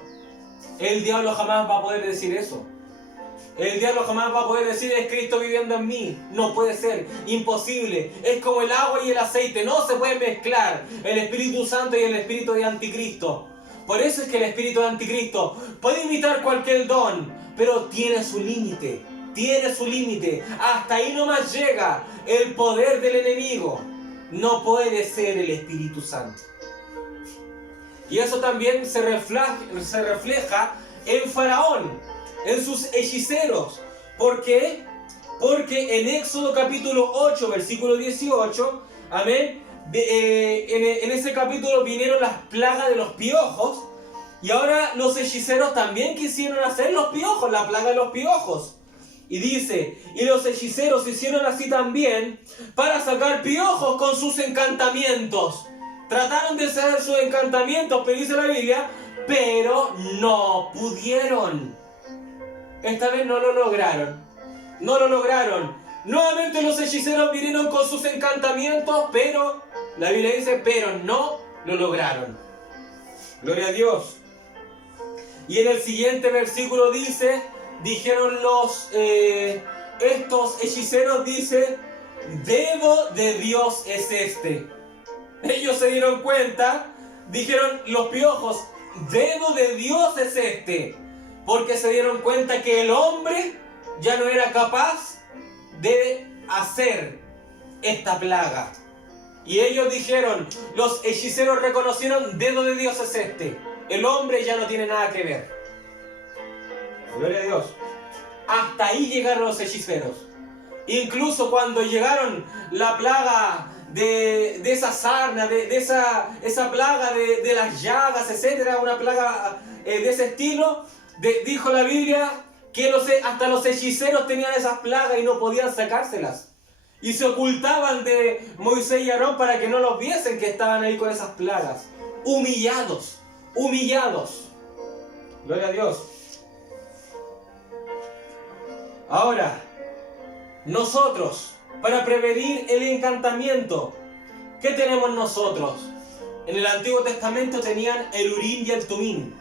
El diablo jamás va a poder decir eso. El diablo jamás va a poder decir es Cristo viviendo en mí. No puede ser, imposible. Es como el agua y el aceite, no se puede mezclar el Espíritu Santo y el Espíritu de Anticristo. Por eso es que el Espíritu de Anticristo puede imitar cualquier don, pero tiene su límite. Tiene su límite. Hasta ahí nomás llega el poder del enemigo. No puede ser el Espíritu Santo. Y eso también se refleja en Faraón, en sus hechiceros. ¿Por qué? Porque en Éxodo capítulo 8, versículo 18, amén, en ese capítulo vinieron las plagas de los piojos, y ahora los hechiceros también quisieron hacer los piojos, la plaga de los piojos. Y dice, y los hechiceros hicieron así también para sacar piojos con sus encantamientos. Trataron de hacer sus encantamientos, pero dice la Biblia, pero no pudieron. Esta vez no lo lograron. No lo lograron. Nuevamente los hechiceros vinieron con sus encantamientos, pero la Biblia dice, pero no lo lograron. Gloria a Dios. Y en el siguiente versículo dice, dijeron estos hechiceros, dice, dedo de Dios es este. Ellos se dieron cuenta, dijeron los piojos, dedo de Dios es este. Porque se dieron cuenta que el hombre ya no era capaz de hacer esta plaga. Y ellos dijeron, los hechiceros reconocieron, dedo de Dios es este. El hombre ya no tiene nada que ver. Gloria a Dios. Hasta ahí llegaron los hechiceros. Incluso cuando llegaron la plaga de esa sarna, de esa plaga de las llagas, etcétera, una plaga de ese estilo, dijo la Biblia que hasta los hechiceros tenían esas plagas y no podían sacárselas. Y se ocultaban de Moisés y Aarón para que no los viesen que estaban ahí con esas plagas. Humillados. Gloria a Dios. Ahora, nosotros, para prevenir el encantamiento, ¿qué tenemos nosotros? En el Antiguo Testamento tenían el Urim y el Tumim.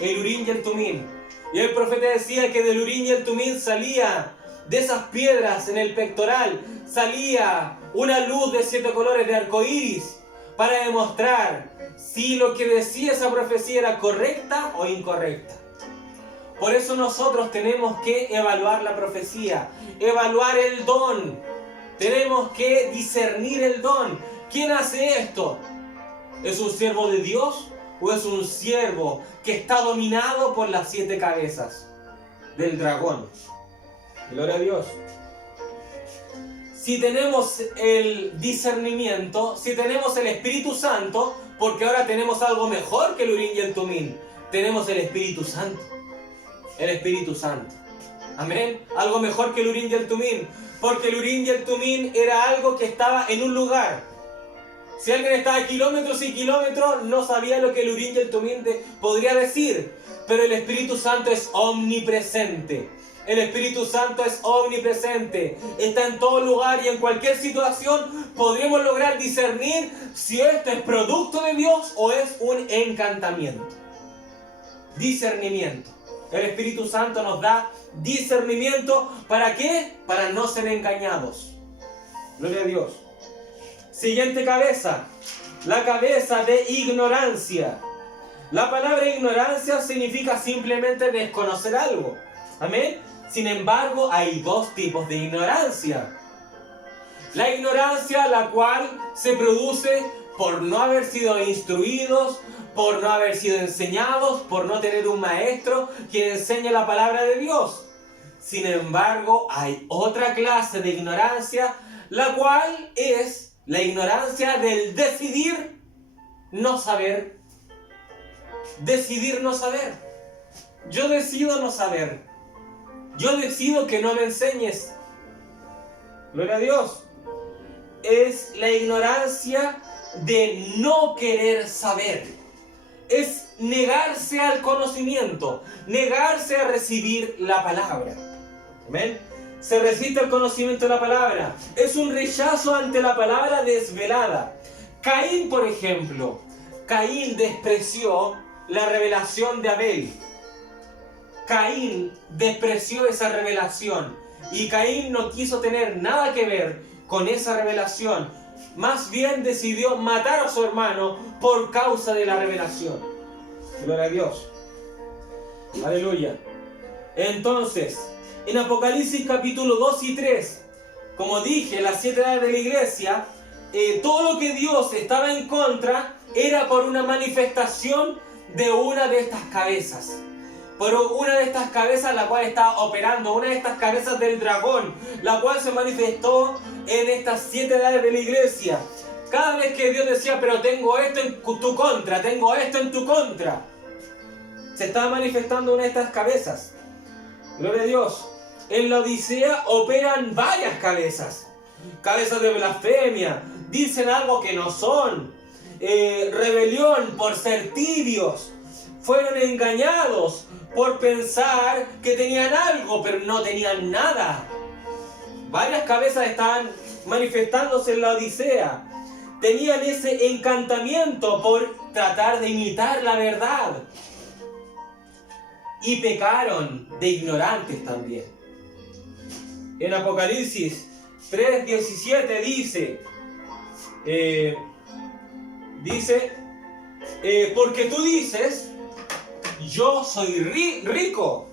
El Urim y el Tumim. Y el profeta decía que del Urim y el Tumim salía, de esas piedras en el pectoral, salía una luz de 7 colores de arco iris para demostrar si lo que decía esa profecía era correcta o incorrecta. Por eso nosotros tenemos que evaluar la profecía, evaluar el don. Tenemos que discernir el don. ¿Quién hace esto? ¿Es un siervo de Dios o es un siervo que está dominado por las 7 cabezas del dragón? Gloria a Dios. Si tenemos el discernimiento, si tenemos el Espíritu Santo, porque ahora tenemos algo mejor que el Urim y el Tumim, tenemos el Espíritu Santo. El Espíritu Santo. Amén. Algo mejor que el Urim y el Tumim. Porque el Urim y el Tumim era algo que estaba en un lugar. Si alguien estaba a kilómetros y kilómetros, no sabía lo que el Urim y el Tumim podría decir. Pero el Espíritu Santo es omnipresente. El Espíritu Santo es omnipresente. Está en todo lugar y en cualquier situación podremos lograr discernir si esto es producto de Dios o es un encantamiento. Discernimiento. El Espíritu Santo nos da discernimiento. ¿Para qué? Para no ser engañados. Gloria a Dios. Siguiente cabeza. La cabeza de ignorancia. La palabra ignorancia significa simplemente desconocer algo. Amén. Sin embargo, hay 2 tipos de ignorancia. La ignorancia, la cual se produce por no haber sido instruidos, por no haber sido enseñados, por no tener un maestro que enseñe la palabra de Dios. Sin embargo, hay otra clase de ignorancia, la cual es la ignorancia del decidir no saber. Decidir no saber. Yo decido no saber. Yo decido que no me enseñes. Gloria a Dios. Es la ignorancia de no querer saber. Es negarse al conocimiento, negarse a recibir la palabra. ¿Amén? Se resiste al conocimiento de la palabra. Es un rechazo ante la palabra desvelada. Caín, por ejemplo, Caín despreció la revelación de Abel. Caín despreció esa revelación. Y Caín no quiso tener nada que ver con esa revelación. Más bien decidió matar a su hermano por causa de la revelación. Gloria a Dios. Aleluya. Entonces, en Apocalipsis capítulo 2 y 3, como dije, las 7 edades de la iglesia, todo lo que Dios estaba en contra era por una manifestación de una de estas cabezas. Por una de estas cabezas la cual estaba operando, una de estas cabezas del dragón, la cual se manifestó en estas 7 edades de la iglesia. Cada vez que Dios decía, pero tengo esto en tu contra, tengo esto en tu contra, se estaba manifestando una de estas cabezas. Gloria a Dios. En la Odisea operan varias cabezas. Cabezas de blasfemia, dicen algo que no son. Rebelión por ser tibios. Fueron engañados por pensar que tenían algo, pero no tenían nada. Varias cabezas estaban manifestándose en la Odisea. Tenían ese encantamiento por tratar de imitar la verdad. y pecaron de ignorantes también. En Apocalipsis 3:17 dice, porque tú dices, yo soy rico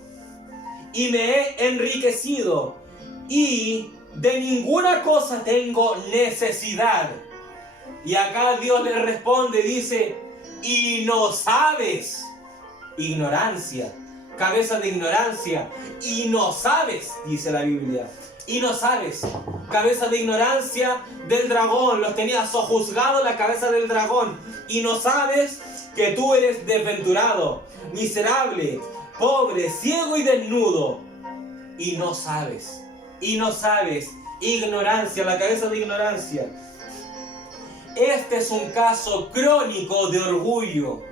y me he enriquecido y de ninguna cosa tengo necesidad. Y acá Dios le responde, dice, y no sabes. Ignorancia, cabeza de ignorancia, y no sabes, dice la Biblia, y no sabes, cabeza de ignorancia del dragón, los tenías sojuzgado la cabeza del dragón, y no sabes que tú eres desventurado, miserable, pobre, ciego y desnudo, y no sabes, ignorancia, la cabeza de ignorancia. Este es un caso crónico de orgullo,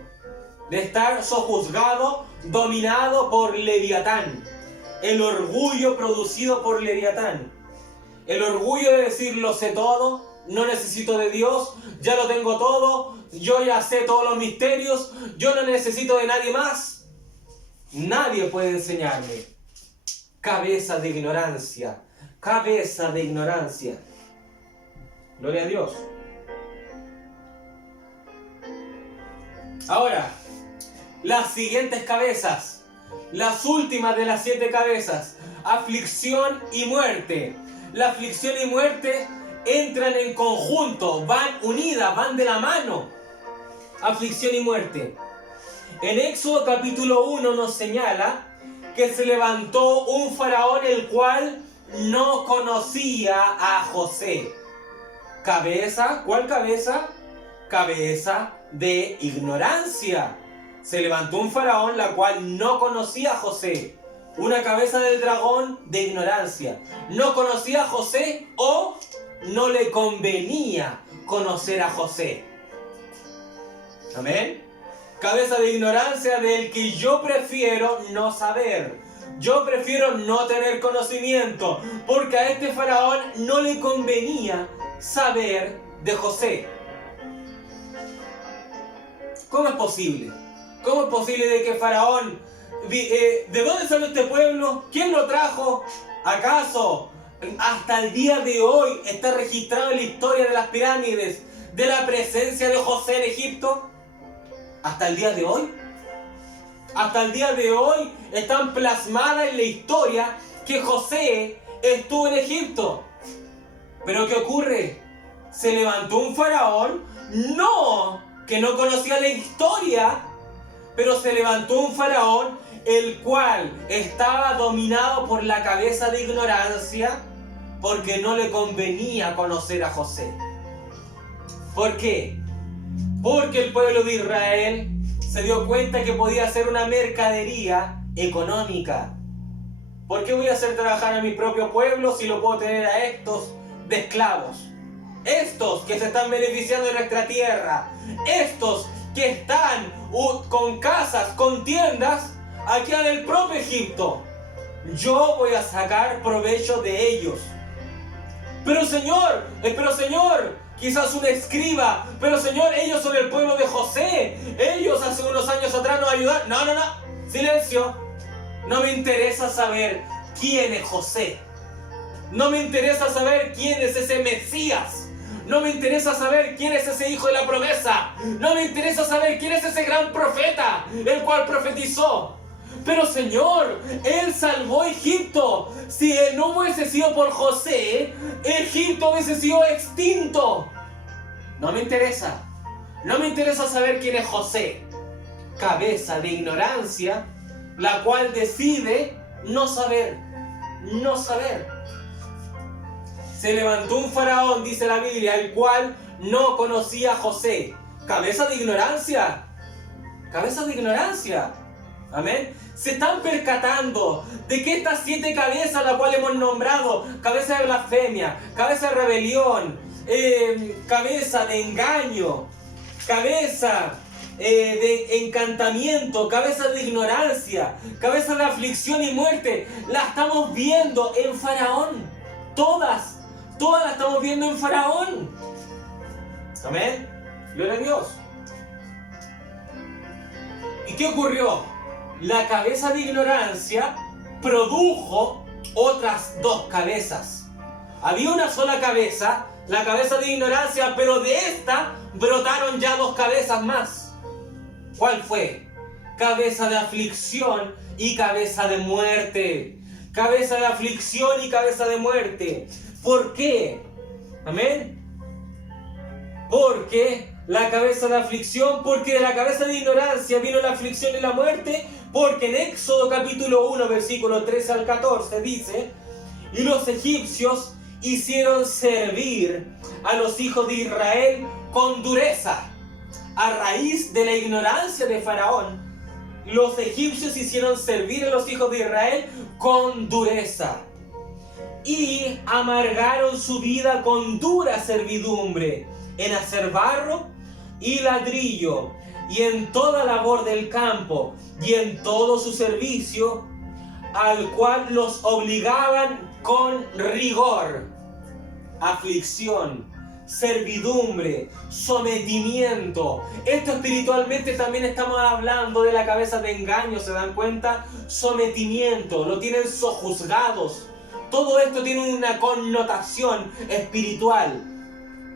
de estar sojuzgado, dominado por Leviatán. El orgullo producido por Leviatán. El orgullo de decir lo sé todo, no necesito de Dios, ya lo tengo todo, yo ya sé todos los misterios, yo no necesito de nadie más. Nadie puede enseñarme. Cabeza de ignorancia, cabeza de ignorancia. Gloria a Dios. Ahora, las siguientes cabezas, las últimas de las 7 cabezas, aflicción y muerte. La aflicción y muerte entran en conjunto, van unidas, van de la mano. Aflicción y muerte. En Éxodo capítulo 1 nos señala que se levantó un faraón el cual no conocía a José. Cabeza, ¿cuál cabeza? Cabeza de ignorancia. Se levantó un faraón la cual no conocía a José. Una cabeza del dragón de ignorancia. No conocía a José o no le convenía conocer a José. Amén. Cabeza de ignorancia del que yo prefiero no saber. Yo prefiero no tener conocimiento. Porque a este faraón no le convenía saber de José. ¿Cómo es posible? ¿Cómo es posible de que Faraón, de dónde salió este pueblo? ¿Quién lo trajo? ¿Acaso hasta el día de hoy está registrado en la historia de las pirámides de la presencia de José en Egipto? ¿Hasta el día de hoy? Hasta el día de hoy están plasmadas en la historia que José estuvo en Egipto. ¿Pero qué ocurre? Se levantó un faraón, que no conocía la historia, pero se levantó un faraón el cual estaba dominado por la cabeza de ignorancia porque no le convenía conocer a José. ¿Por qué? Porque el pueblo de Israel se dio cuenta que podía ser una mercadería económica. ¿Por qué voy a hacer trabajar a mi propio pueblo si lo puedo tener a estos de esclavos? Estos que se están beneficiando de nuestra tierra, estos que están con casas, con tiendas, aquí en el propio Egipto. Yo voy a sacar provecho de ellos. Pero Señor, quizás un escriba, pero Señor, ellos son el pueblo de José. Ellos hace unos años atrás nos ayudaron. No, silencio. No me interesa saber quién es José. No me interesa saber quién es ese Mesías. No me interesa saber quién es ese hijo de la promesa. No me interesa saber quién es ese gran profeta, el cual profetizó. Pero Señor, Él salvó a Egipto. Si no hubiese sido por José, Egipto hubiese sido extinto. No me interesa. No me interesa saber quién es José. Cabeza de ignorancia, la cual decide no saber. No saber. Se levantó un faraón, dice la Biblia, el cual no conocía a José. Cabeza de ignorancia. Cabeza de ignorancia. Amén. Se están percatando de que estas 7 cabezas, las cuales hemos nombrado, cabeza de blasfemia, cabeza de rebelión, cabeza de engaño, cabeza de encantamiento, cabeza de ignorancia, cabeza de aflicción y muerte, la estamos viendo en Faraón. Todas las estamos viendo en Faraón. Amén. Gloria a Dios. ¿Y qué ocurrió? la cabeza de ignorancia produjo otras dos cabezas. Había una sola cabeza, la cabeza de ignorancia, pero de esta brotaron ya dos cabezas más. ¿Cuál fue? Cabeza de aflicción y cabeza de muerte. Cabeza de aflicción y cabeza de muerte. ¿Por qué? Amén. Porque la cabeza de aflicción, porque de la cabeza de ignorancia vino la aflicción y la muerte, porque en Éxodo capítulo 1, versículo 13 al 14 dice: y los egipcios hicieron servir a los hijos de Israel con dureza. A raíz de la ignorancia de Faraón, los egipcios hicieron servir a los hijos de Israel con dureza. Y amargaron su vida con dura servidumbre, en hacer barro y ladrillo, y en toda labor del campo, y en todo su servicio, al cual los obligaban con rigor. Aflicción, servidumbre, sometimiento. Esto espiritualmente también estamos hablando de la cabeza de engaño, ¿se dan cuenta? Sometimiento, lo tienen sojuzgados. Todo esto tiene una connotación espiritual.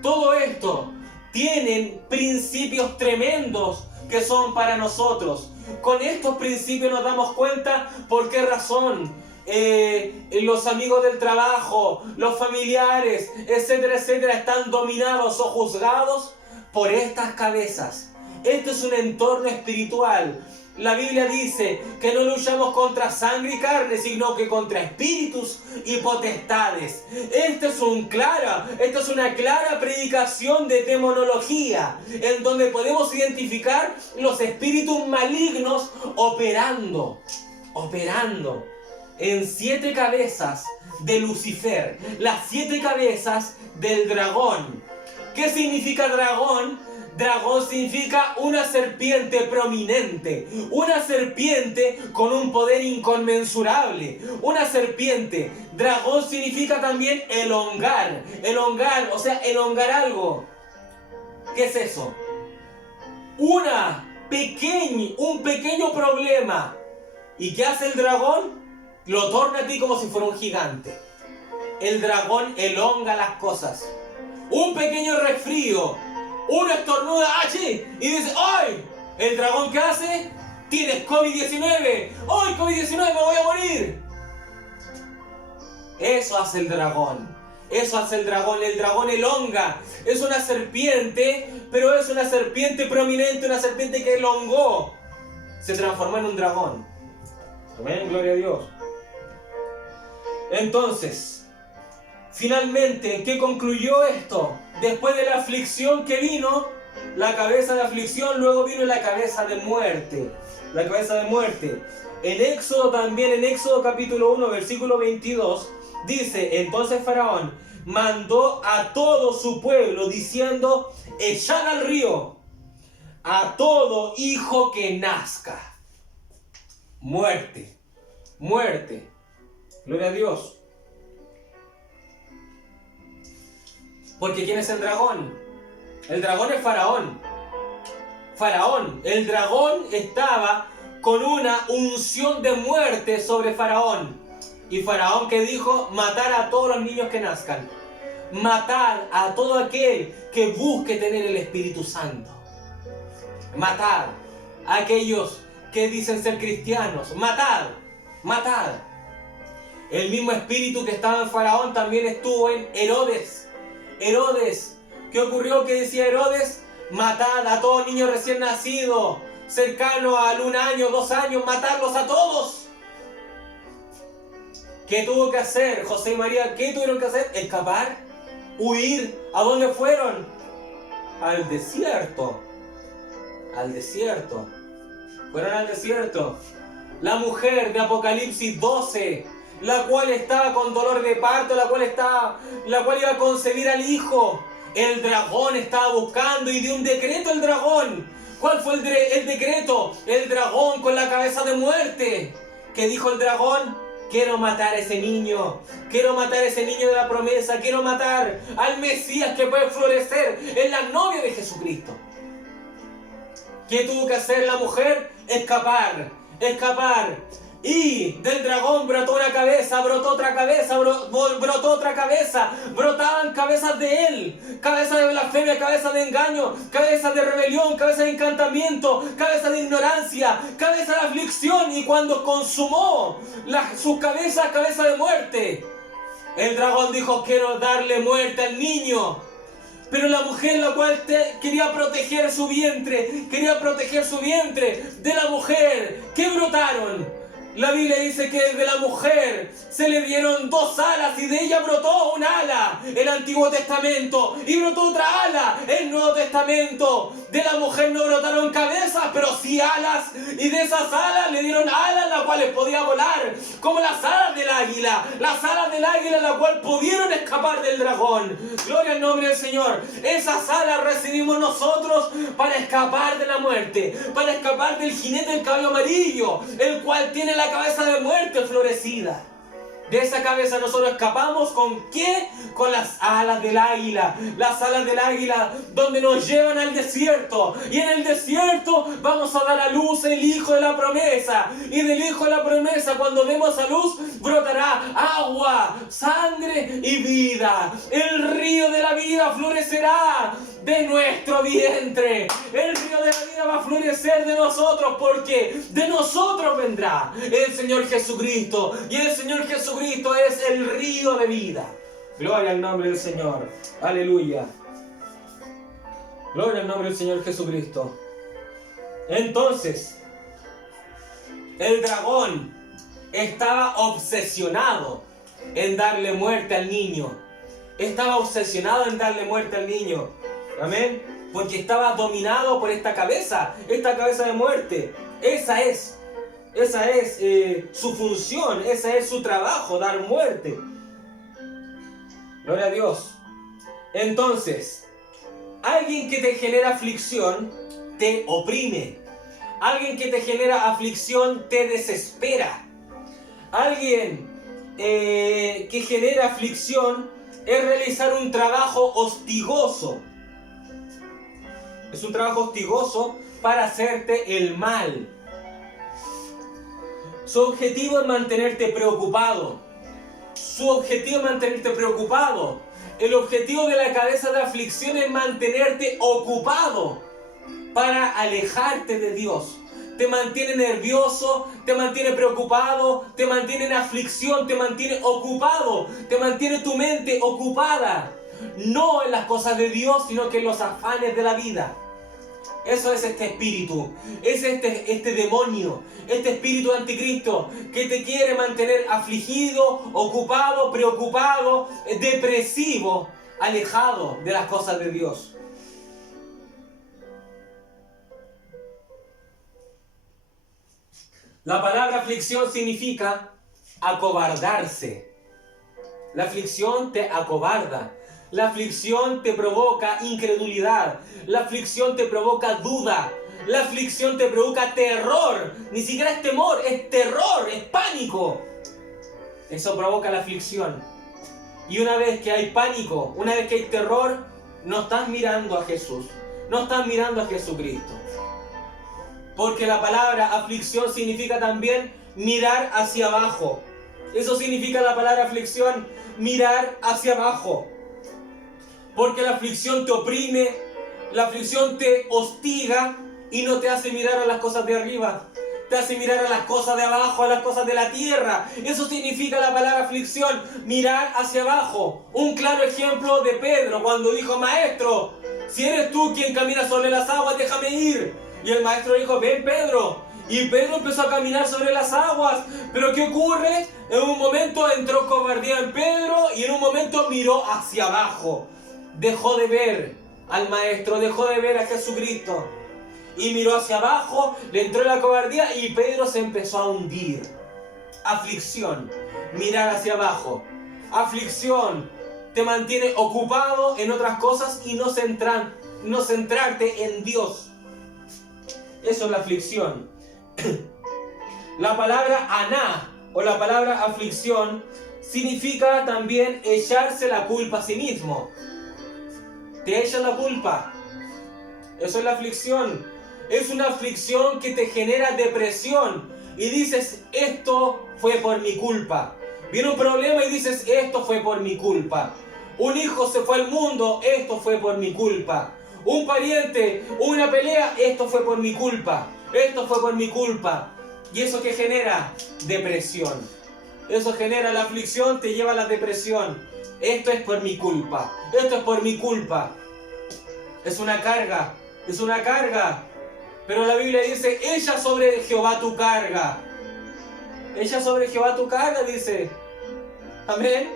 Todo esto tienen principios tremendos que son para nosotros. Con estos principios nos damos cuenta por qué razón los amigos del trabajo, los familiares, etcétera, etcétera, están dominados o juzgados por estas cabezas. Esto es un entorno espiritual. La Biblia dice que no luchamos contra sangre y carne, sino que contra espíritus y potestades. Esto es una clara predicación de demonología, en donde podemos identificar los espíritus malignos operando en 7 cabezas de Lucifer, las 7 cabezas del dragón. ¿Qué significa dragón? Dragón significa una serpiente prominente, una serpiente con un poder inconmensurable, una serpiente. Dragón significa también elongar, o sea, elongar algo. ¿Qué es eso? Un pequeño problema. ¿Y qué hace el dragón? Lo torna a ti como si fuera un gigante. El dragón elonga las cosas. Un pequeño resfrío, uno estornuda, ¡achí! Y dice, ¡ay! ¿El dragón qué hace? Tienes COVID-19. ¡Ay, COVID-19, me voy a morir! Eso hace el dragón. El dragón elonga. Es una serpiente, pero es una serpiente prominente, una serpiente que elongó. Se transformó en un dragón. Amén, gloria a Dios. Entonces, finalmente, ¿en qué concluyó esto? Después de la aflicción que vino, la cabeza de aflicción, luego vino la cabeza de muerte. La cabeza de muerte. En Éxodo también, en Éxodo capítulo 1, versículo 22, dice: entonces Faraón mandó a todo su pueblo diciendo: echad al río a todo hijo que nazca. Muerte. Muerte. Gloria a Dios. Porque ¿quién es el dragón? El dragón es Faraón. Faraón. El dragón estaba con una unción de muerte sobre Faraón. Y Faraón, que dijo: matar a todos los niños que nazcan. Matar a todo aquel que busque tener el Espíritu Santo. Matar a aquellos que dicen ser cristianos. Matar. Matar. El mismo espíritu que estaba en Faraón también estuvo en Herodes. Herodes. ¿Qué ocurrió? ¿Qué decía Herodes? Matad a todo niño recién nacido, cercano al 1 año, 2 años, matarlos a todos. ¿Qué tuvo que hacer José y María? ¿Qué tuvieron que hacer? Escapar, huir. ¿A dónde fueron? Al desierto. Al desierto. Fueron al desierto. La mujer de Apocalipsis 12, la cual estaba con dolor de parto, la cual iba a concebir al hijo. El dragón estaba buscando y dio un decreto el dragón. ¿Cuál fue el decreto? El dragón con la cabeza de muerte. ¿Qué dijo el dragón? Quiero matar a ese niño. Quiero matar a ese niño de la promesa. Quiero matar al Mesías que puede florecer en la novia de Jesucristo. ¿Qué tuvo que hacer la mujer? Escapar. escapar. Y del dragón brotó una cabeza, brotó otra cabeza, brotó otra cabeza, brotaban cabezas de él, cabeza de blasfemia, cabeza de engaño, cabeza de rebelión, cabeza de encantamiento, cabeza de ignorancia, cabeza de aflicción. Y cuando consumó su cabeza, cabeza de muerte, el dragón dijo: quiero darle muerte al niño. Pero la mujer, la cual quería proteger su vientre de la mujer, ¿qué brotaron? La Biblia dice que de la mujer se le dieron 2 alas y de ella brotó un ala, el Antiguo Testamento, y brotó otra ala, el Nuevo Testamento. De la mujer no brotaron cabezas, pero sí alas, y de esas alas le dieron alas las cuales podía volar, como las alas del águila, la cual pudieron escapar del dragón. Gloria al nombre del Señor. Esas alas recibimos nosotros para escapar de la muerte, para escapar del jinete del caballo amarillo, el cual tiene la cabeza de muerte florecida. De esa cabeza nosotros escapamos, ¿con qué? Con las alas del águila. Las alas del águila donde nos llevan al desierto. Y en el desierto vamos a dar a luz el Hijo de la promesa. Y del Hijo de la promesa, cuando demos a luz, brotará agua, sangre y vida. El río de la vida florecerá de nuestro vientre. El río de la vida va a florecer de nosotros, porque de nosotros vendrá el Señor Jesucristo. Y el Señor Jesucristo es el río de vida. Gloria al nombre del Señor. Aleluya. Gloria al nombre del Señor Jesucristo. Entonces, el dragón estaba obsesionado en darle muerte al niño. Estaba obsesionado en darle muerte al niño. Amén. Porque estaba dominado por esta cabeza de muerte. Esa es su función, ese es su trabajo, dar muerte. Gloria a Dios. Entonces, alguien que te genera aflicción te oprime. Alguien que te genera aflicción te desespera. Alguien que genera aflicción es realizar un trabajo hostigoso. Es un trabajo hostigoso para hacerte el mal. Su objetivo es mantenerte preocupado. El objetivo de la cabeza de aflicción es mantenerte ocupado para alejarte de Dios. Te mantiene nervioso, te mantiene preocupado, te mantiene en aflicción, te mantiene ocupado, te mantiene tu mente ocupada. No en las cosas de Dios, sino que en los afanes de la vida. Eso es este espíritu, es este demonio, este espíritu anticristo que te quiere mantener afligido, ocupado, preocupado, depresivo, alejado de las cosas de Dios. La palabra aflicción significa acobardarse. La aflicción te acobarda. La aflicción te provoca incredulidad. La aflicción te provoca duda. La aflicción te provoca terror. Ni siquiera es temor, es terror, es pánico. Eso provoca la aflicción. Y una vez que hay pánico, una vez que hay terror, no estás mirando a Jesús. No estás mirando a Jesucristo. Porque la palabra aflicción significa también mirar hacia abajo. Eso significa la palabra aflicción, mirar hacia abajo. Porque la aflicción te oprime, la aflicción te hostiga y no te hace mirar a las cosas de arriba. Te hace mirar a las cosas de abajo, a las cosas de la tierra. Eso significa la palabra aflicción, mirar hacia abajo. Un claro ejemplo de Pedro cuando dijo: Maestro, si eres tú quien camina sobre las aguas, déjame ir. Y el maestro dijo: ven, Pedro. Y Pedro empezó a caminar sobre las aguas. Pero ¿qué ocurre? En un momento entró cobardía en Pedro y en un momento miró hacia abajo. Dejó de ver al maestro, dejó de ver a Jesucristo. Y miró hacia abajo, le entró la cobardía y Pedro se empezó a hundir. Aflicción, mirar hacia abajo. Aflicción, te mantiene ocupado en otras cosas y no centrarte en Dios. Eso es la aflicción. La palabra aná o la palabra aflicción significa también echarse la culpa a sí mismo. Te echan la culpa. Eso es la aflicción. Es una aflicción que te genera depresión. y dices, esto fue por mi culpa. Viene un problema y dices, esto fue por mi culpa. Un hijo se fue al mundo, esto fue por mi culpa. Un pariente, una pelea, esto fue por mi culpa. Esto fue por mi culpa. ¿Y eso qué genera? Depresión. Eso genera la aflicción, te lleva a la depresión. Esto es por mi culpa. Esto es por mi culpa. Es una carga. Es una carga. Pero la Biblia dice, echa sobre Jehová tu carga. Echa sobre Jehová tu carga, dice. Amén.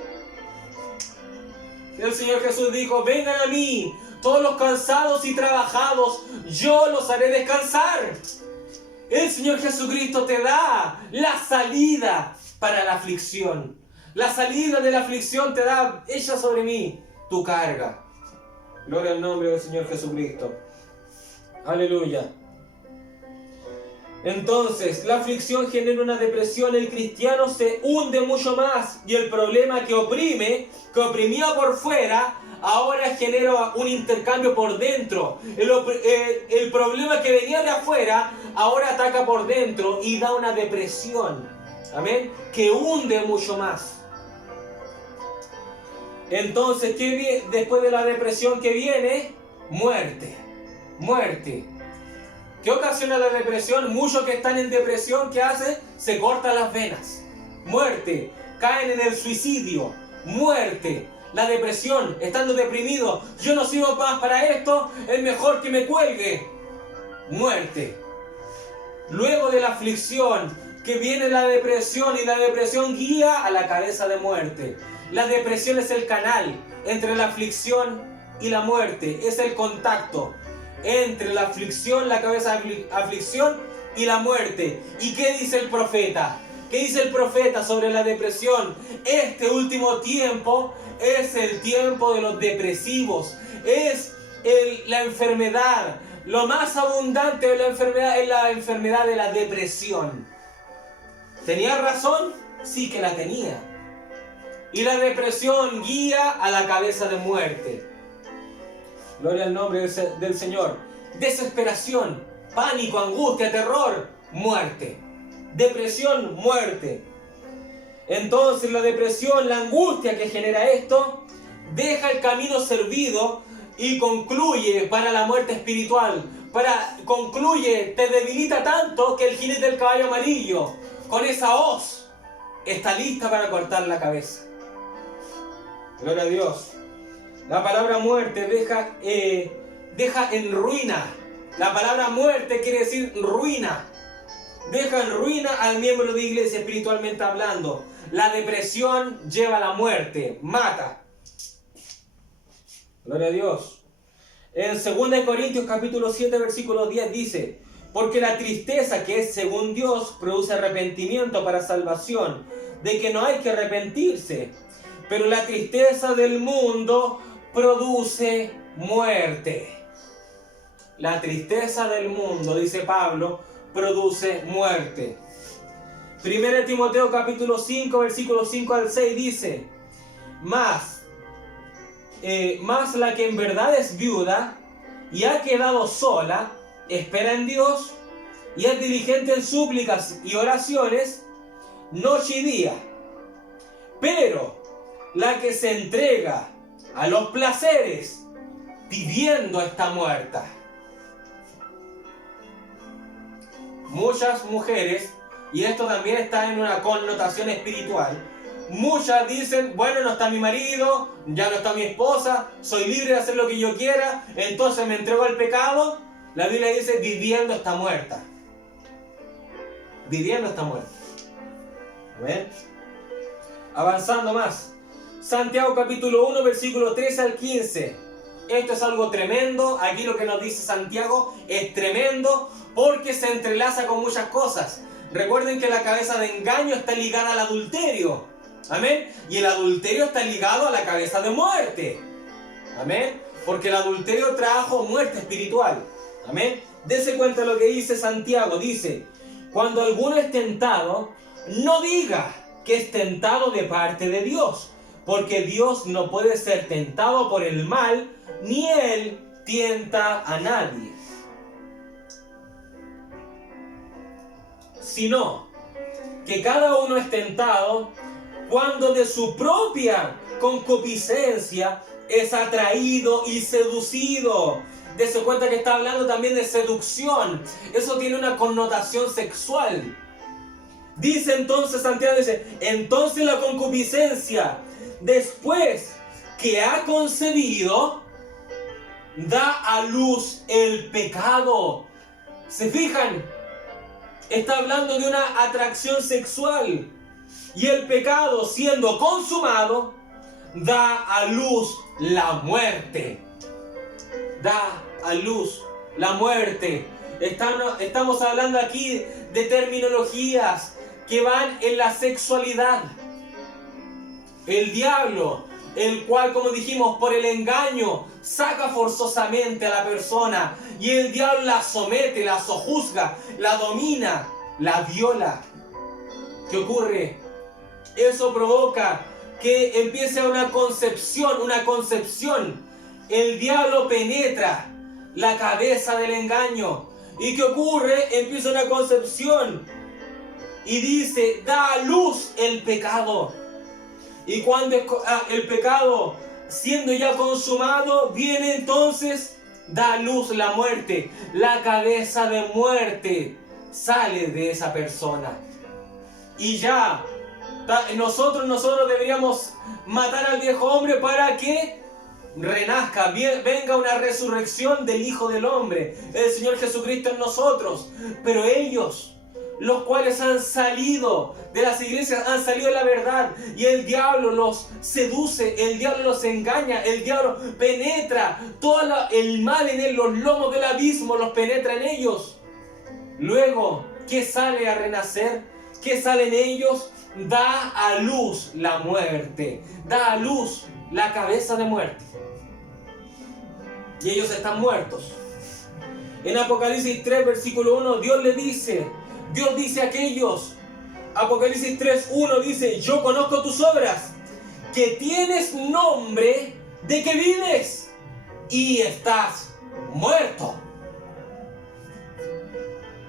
El Señor Jesús dijo, vengan a mí, todos los cansados y trabajados, yo los haré descansar. El Señor Jesucristo te da la salida para la aflicción. La salida de la aflicción te da, echa sobre mí tu carga. Gloria al nombre del Señor Jesucristo. Aleluya. Entonces, la aflicción genera una depresión, el cristiano se hunde mucho más y el problema que oprimía por fuera, ahora genera un intercambio por dentro. El problema que venía de afuera, ahora ataca por dentro y da una depresión. Amén. Que hunde mucho más. Entonces, después de la depresión que viene? Muerte. Muerte. ¿Qué ocasiona la depresión? Muchos que están en depresión, ¿qué hacen? Se cortan las venas. Muerte. Caen en el suicidio. Muerte. La depresión. Estando deprimido. Yo no sirvo más para esto. Es mejor que me cuelgue. Muerte. Luego de la aflicción, que viene la depresión y la depresión guía a la cabeza de muerte. La depresión es el canal entre la aflicción y la muerte. Es el contacto entre la aflicción, la cabeza de aflicción y la muerte. ¿Y qué dice el profeta? ¿Qué dice el profeta sobre la depresión? Este último tiempo es el tiempo de los depresivos. Es la enfermedad. Lo más abundante de la enfermedad es la enfermedad de la depresión. ¿Tenía razón? Sí que la tenía. Y la depresión guía a la cabeza de muerte. Gloria al nombre del Señor. Desesperación, pánico, angustia, terror, muerte. Depresión, muerte. Entonces la depresión, la angustia que genera esto, deja el camino servido y concluye para la muerte espiritual. Concluye, te debilita tanto que el jinete del caballo amarillo, con esa hoz, está lista para cortar la cabeza. Gloria a Dios. La palabra muerte deja en ruina. La palabra muerte quiere decir ruina. Deja en ruina al miembro de iglesia espiritualmente hablando. La depresión lleva a la muerte, mata. Gloria a Dios. En 2 Corintios capítulo 7 versículo 10 dice: porque la tristeza que es según Dios produce arrepentimiento para salvación, de que no hay que arrepentirse. Pero la tristeza del mundo produce muerte. La tristeza del mundo, dice Pablo, produce muerte. 1 Timoteo capítulo 5, versículos 5 al 6 dice: Mas la que en verdad es viuda y ha quedado sola, espera en Dios y es diligente en súplicas y oraciones noche y día. Pero la que se entrega a los placeres viviendo está muerta. Muchas mujeres, y esto también está en una connotación espiritual, muchas dicen, bueno, no está mi marido, ya no está mi esposa, soy libre de hacer lo que yo quiera, entonces me entrego al pecado. La Biblia dice, viviendo está muerta. Viviendo está muerta. ¿Ven? Avanzando más. Santiago capítulo 1, versículo 13 al 15. Esto es algo tremendo. Aquí lo que nos dice Santiago es tremendo porque se entrelaza con muchas cosas. Recuerden que la cabeza de engaño está ligada al adulterio. Amén. Y el adulterio está ligado a la cabeza de muerte. Amén. Porque el adulterio trajo muerte espiritual. Amén. Dese cuenta de lo que dice Santiago. Dice: cuando alguno es tentado, no diga que es tentado de parte de Dios, porque Dios no puede ser tentado por el mal, ni Él tienta a nadie. Sino que cada uno es tentado cuando de su propia concupiscencia es atraído y seducido. Dese cuenta que está hablando también de seducción. Eso tiene una connotación sexual. Dice entonces Santiago, dice, entonces la concupiscencia, después que ha concebido, da a luz el pecado. ¿Se fijan? Está hablando de una atracción sexual. Y el pecado, siendo consumado, da a luz la muerte. Da a luz la muerte. Estamos hablando aquí de terminologías que van en la sexualidad. El diablo, el cual, como dijimos, por el engaño saca forzosamente a la persona, y el diablo la somete, la sojuzga, la domina, la viola. ¿Qué ocurre? Eso provoca que empiece una concepción. El diablo penetra la cabeza del engaño. ¿Y qué ocurre? Empieza una concepción y dice, da a luz el pecado. Y cuando el pecado, siendo ya consumado, viene entonces, da a luz la muerte. La cabeza de muerte sale de esa persona. Y ya, nosotros deberíamos matar al viejo hombre para que renazca, venga una resurrección del Hijo del Hombre, el Señor Jesucristo en nosotros. Pero ellos, los cuales han salido de las iglesias, han salido de la verdad, y el diablo los seduce, el diablo los engaña, el diablo penetra todo el mal en él, los lomos del abismo los penetra en ellos. Luego, ¿qué sale a renacer? ¿Qué sale en ellos? Da a luz la muerte, da a luz la cabeza de muerte. Y ellos están muertos. En Apocalipsis 3, versículo 1, Dios dice a aquellos, Apocalipsis 3, 1 dice, yo conozco tus obras, que tienes nombre de que vives y estás muerto.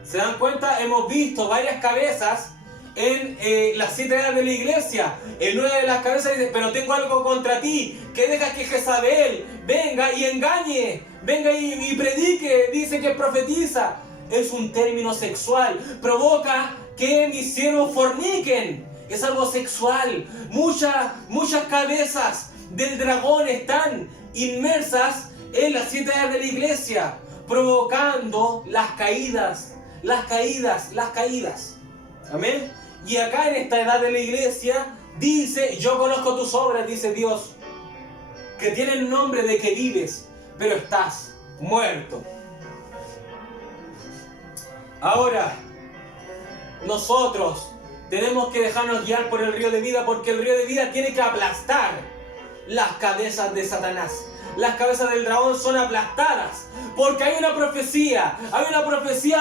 ¿Se dan cuenta? Hemos visto varias cabezas en las 7 edades de la iglesia. En una de las cabezas dice, pero tengo algo contra ti, que dejas que Jezabel venga y engañe, venga y predique, dice que profetiza. Es un término sexual, provoca que mis siervos forniquen, es algo sexual. Muchas cabezas del dragón están inmersas en las 7 edades de la iglesia, provocando las caídas. Amén. Y acá en esta edad de la iglesia dice, yo conozco tus obras, dice Dios, que tienen nombre de que vives, pero estás muerto. Ahora, nosotros tenemos que dejarnos guiar por el río de vida, porque el río de vida tiene que aplastar las cabezas de Satanás. Las cabezas del dragón son aplastadas, porque hay una profecía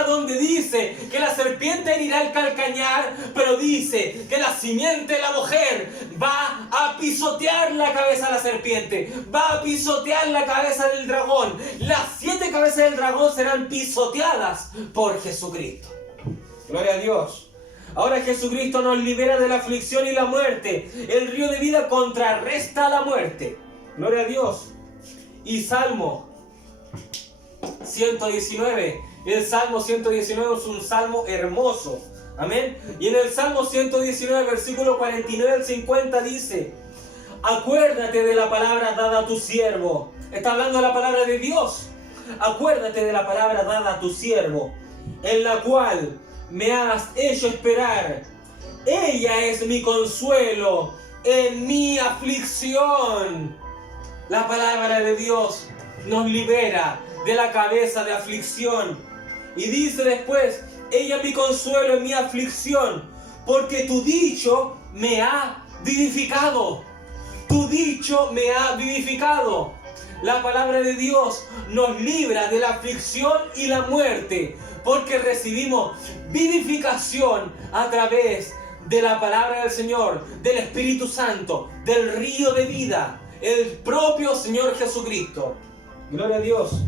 donde dice que la serpiente herirá el calcañar, pero dice que la simiente de la mujer va a pisotear la cabeza de la serpiente, va a pisotear la cabeza del dragón. Las 7 cabezas del dragón serán pisoteadas por Jesucristo. Gloria a Dios. Ahora Jesucristo nos libera de la aflicción y la muerte. El río de vida contrarresta la muerte. Gloria a Dios. Y Salmo 119. El Salmo 119 es un salmo hermoso. Amén. Y en el Salmo 119, versículo 49 al 50 dice, acuérdate de la palabra dada a tu siervo. Está hablando de la palabra de Dios. Acuérdate de la palabra dada a tu siervo, en la cual me has hecho esperar. Ella es mi consuelo en mi aflicción. La palabra de Dios nos libera de la cabeza de aflicción. Y dice después, ella es mi consuelo en mi aflicción, porque tu dicho me ha vivificado. Tu dicho me ha vivificado. La palabra de Dios nos libra de la aflicción y la muerte, porque recibimos vivificación a través de la palabra del Señor, del Espíritu Santo, del río de vida, el propio Señor Jesucristo. Gloria a Dios.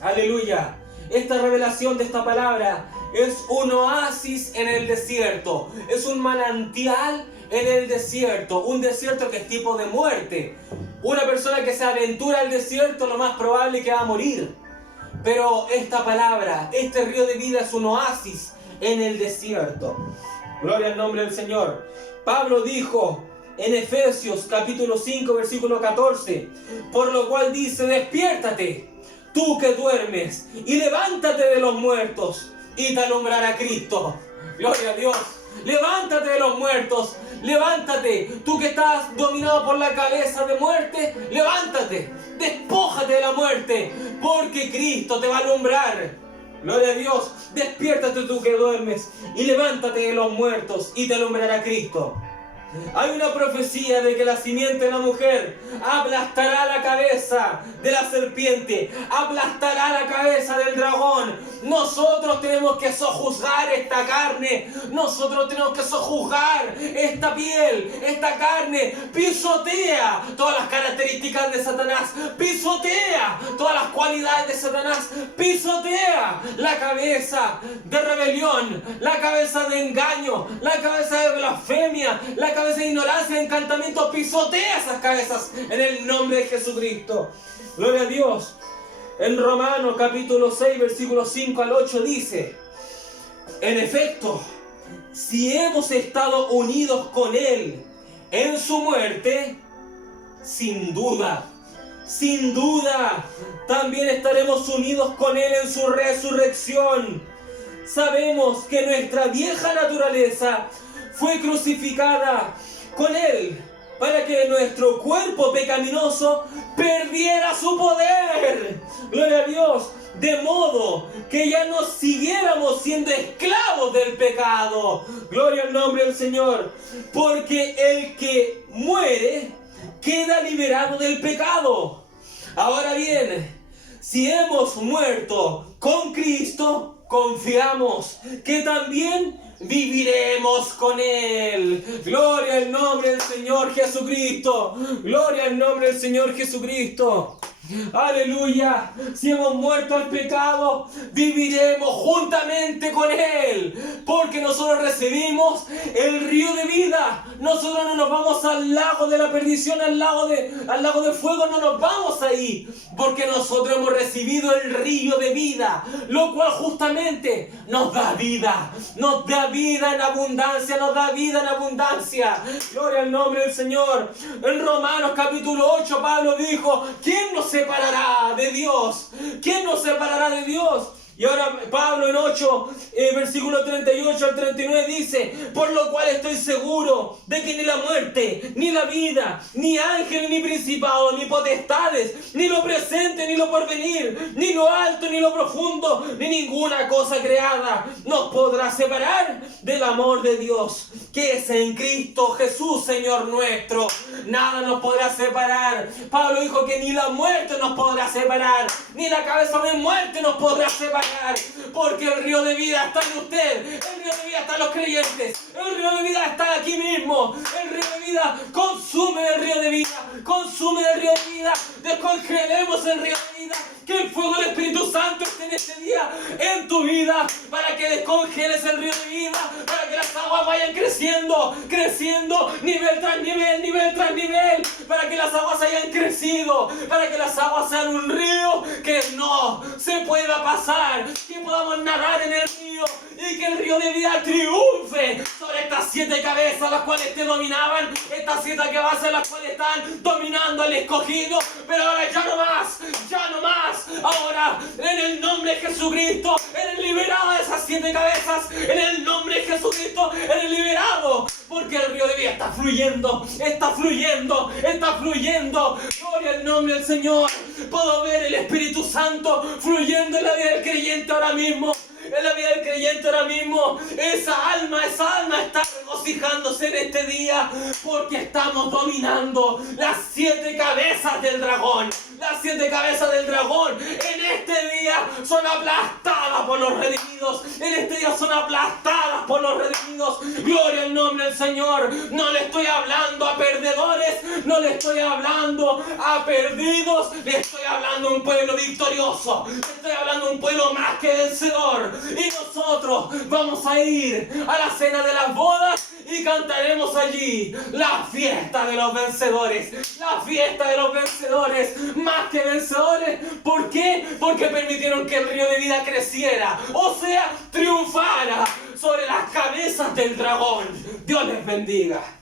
Aleluya. Esta revelación de esta palabra es un oasis en el desierto, es un manantial en el desierto, un desierto que es tipo de muerte. Una persona que se aventura al desierto lo más probable es que va a morir. Pero esta palabra, este río de vida es un oasis en el desierto. Gloria al nombre del Señor. Pablo dijo en Efesios capítulo 5 versículo 14, por lo cual dice, despiértate, tú que duermes, y levántate de los muertos, y te alumbrará Cristo. Gloria a Dios. Levántate de los muertos, levántate, tú que estás dominado por la cabeza de muerte, levántate, despójate de la muerte, porque Cristo te va a alumbrar. Gloria a Dios, despiértate tú que duermes y levántate de los muertos y te alumbrará Cristo. Hay una profecía de que la simiente de la mujer aplastará la cabeza de la serpiente, aplastará la cabeza del dragón. Nosotros tenemos que sojuzgar esta carne, nosotros tenemos que sojuzgar esta piel, esta carne. Pisotea todas las características de Satanás, pisotea todas las cualidades de Satanás, pisotea la cabeza de rebelión, la cabeza de engaño, la cabeza de blasfemia, la cabeza de ignorancia, de encantamiento. Pisotea esas cabezas en el nombre de Jesucristo. Gloria a Dios. En Romanos capítulo 6 versículos 5 al 8 dice, en efecto, si hemos estado unidos con Él en su muerte, sin duda, también estaremos unidos con Él en su resurrección. Sabemos que nuestra vieja naturaleza fue crucificada con Él para que nuestro cuerpo pecaminoso perdiera su poder. Gloria a Dios. De modo que ya no siguiéramos siendo esclavos del pecado. Gloria al nombre del Señor. Porque el que muere queda liberado del pecado. Ahora bien, si hemos muerto con Cristo, confiamos que también viviremos con Él. Gloria al nombre del Señor Jesucristo. Gloria al nombre del Señor Jesucristo. Aleluya. Si hemos muerto al pecado, viviremos juntamente con Él, porque nosotros recibimos el río de vida. Nosotros no nos vamos al lago de la perdición, al lago de fuego, no nos vamos ahí, porque nosotros hemos recibido el río de vida, lo cual justamente nos da vida en abundancia, nos da vida en abundancia. Gloria al nombre del Señor. En Romanos capítulo 8 Pablo dijo, ¿quién nos separará de Dios? ¿Quién nos separará de Dios? Y ahora Pablo en 8, versículo 38 al 39 dice, por lo cual estoy seguro de que ni la muerte, ni la vida, ni ángeles, ni principados, ni potestades, ni lo presente, ni lo porvenir, ni lo alto, ni lo profundo, ni ninguna cosa creada nos podrá separar del amor de Dios, que es en Cristo Jesús, Señor nuestro. Nada nos podrá separar. Pablo dijo que ni la muerte nos podrá separar, ni la cabeza de muerte nos podrá separar, porque el río de vida está en usted, el río de vida está en los creyentes, el río de vida está aquí mismo, el río de vida consume el río de vida, consume el río de vida. Descongelemos el río de vida, que el fuego del Espíritu Santo esté en este día en tu vida, para que descongeles el río de vida, para que las aguas vayan creciendo, nivel tras nivel, para que las aguas hayan crecido, para que las aguas sean un río que no se pueda pasar, que podamos nadar en el río y que el río de vida triunfe sobre estas 7 cabezas las cuales te dominaban, estas 7 cabezas las cuales están dominando al escogido, pero ahora ya no más, ahora en el nombre de Jesucristo eres liberado de esas 7 cabezas, en el nombre de Jesucristo eres liberado, porque el río de vida está fluyendo, gloria al nombre del Señor. Puedo ver el Espíritu Santo fluyendo en la vida del creyente ahora mismo. En la vida del creyente ahora mismo, esa alma está regocijándose en este día, porque estamos dominando las 7 cabezas del dragón, las las 7 cabezas del dragón en este día son aplastadas por los redimidos. En este día son aplastadas por los redimidos. Gloria al nombre del Señor. No le estoy hablando a perdedores, no le estoy hablando a perdidos, le estoy hablando a un pueblo victorioso, le estoy hablando a un pueblo más que vencedor. Y nosotros vamos a ir a la cena de las bodas y cantaremos allí la fiesta de los vencedores, la fiesta de los vencedores, más que vencedores. ¿Por qué? Porque permitieron que el río de vida creciera, o sea, triunfara sobre las cabezas del dragón. Dios les bendiga.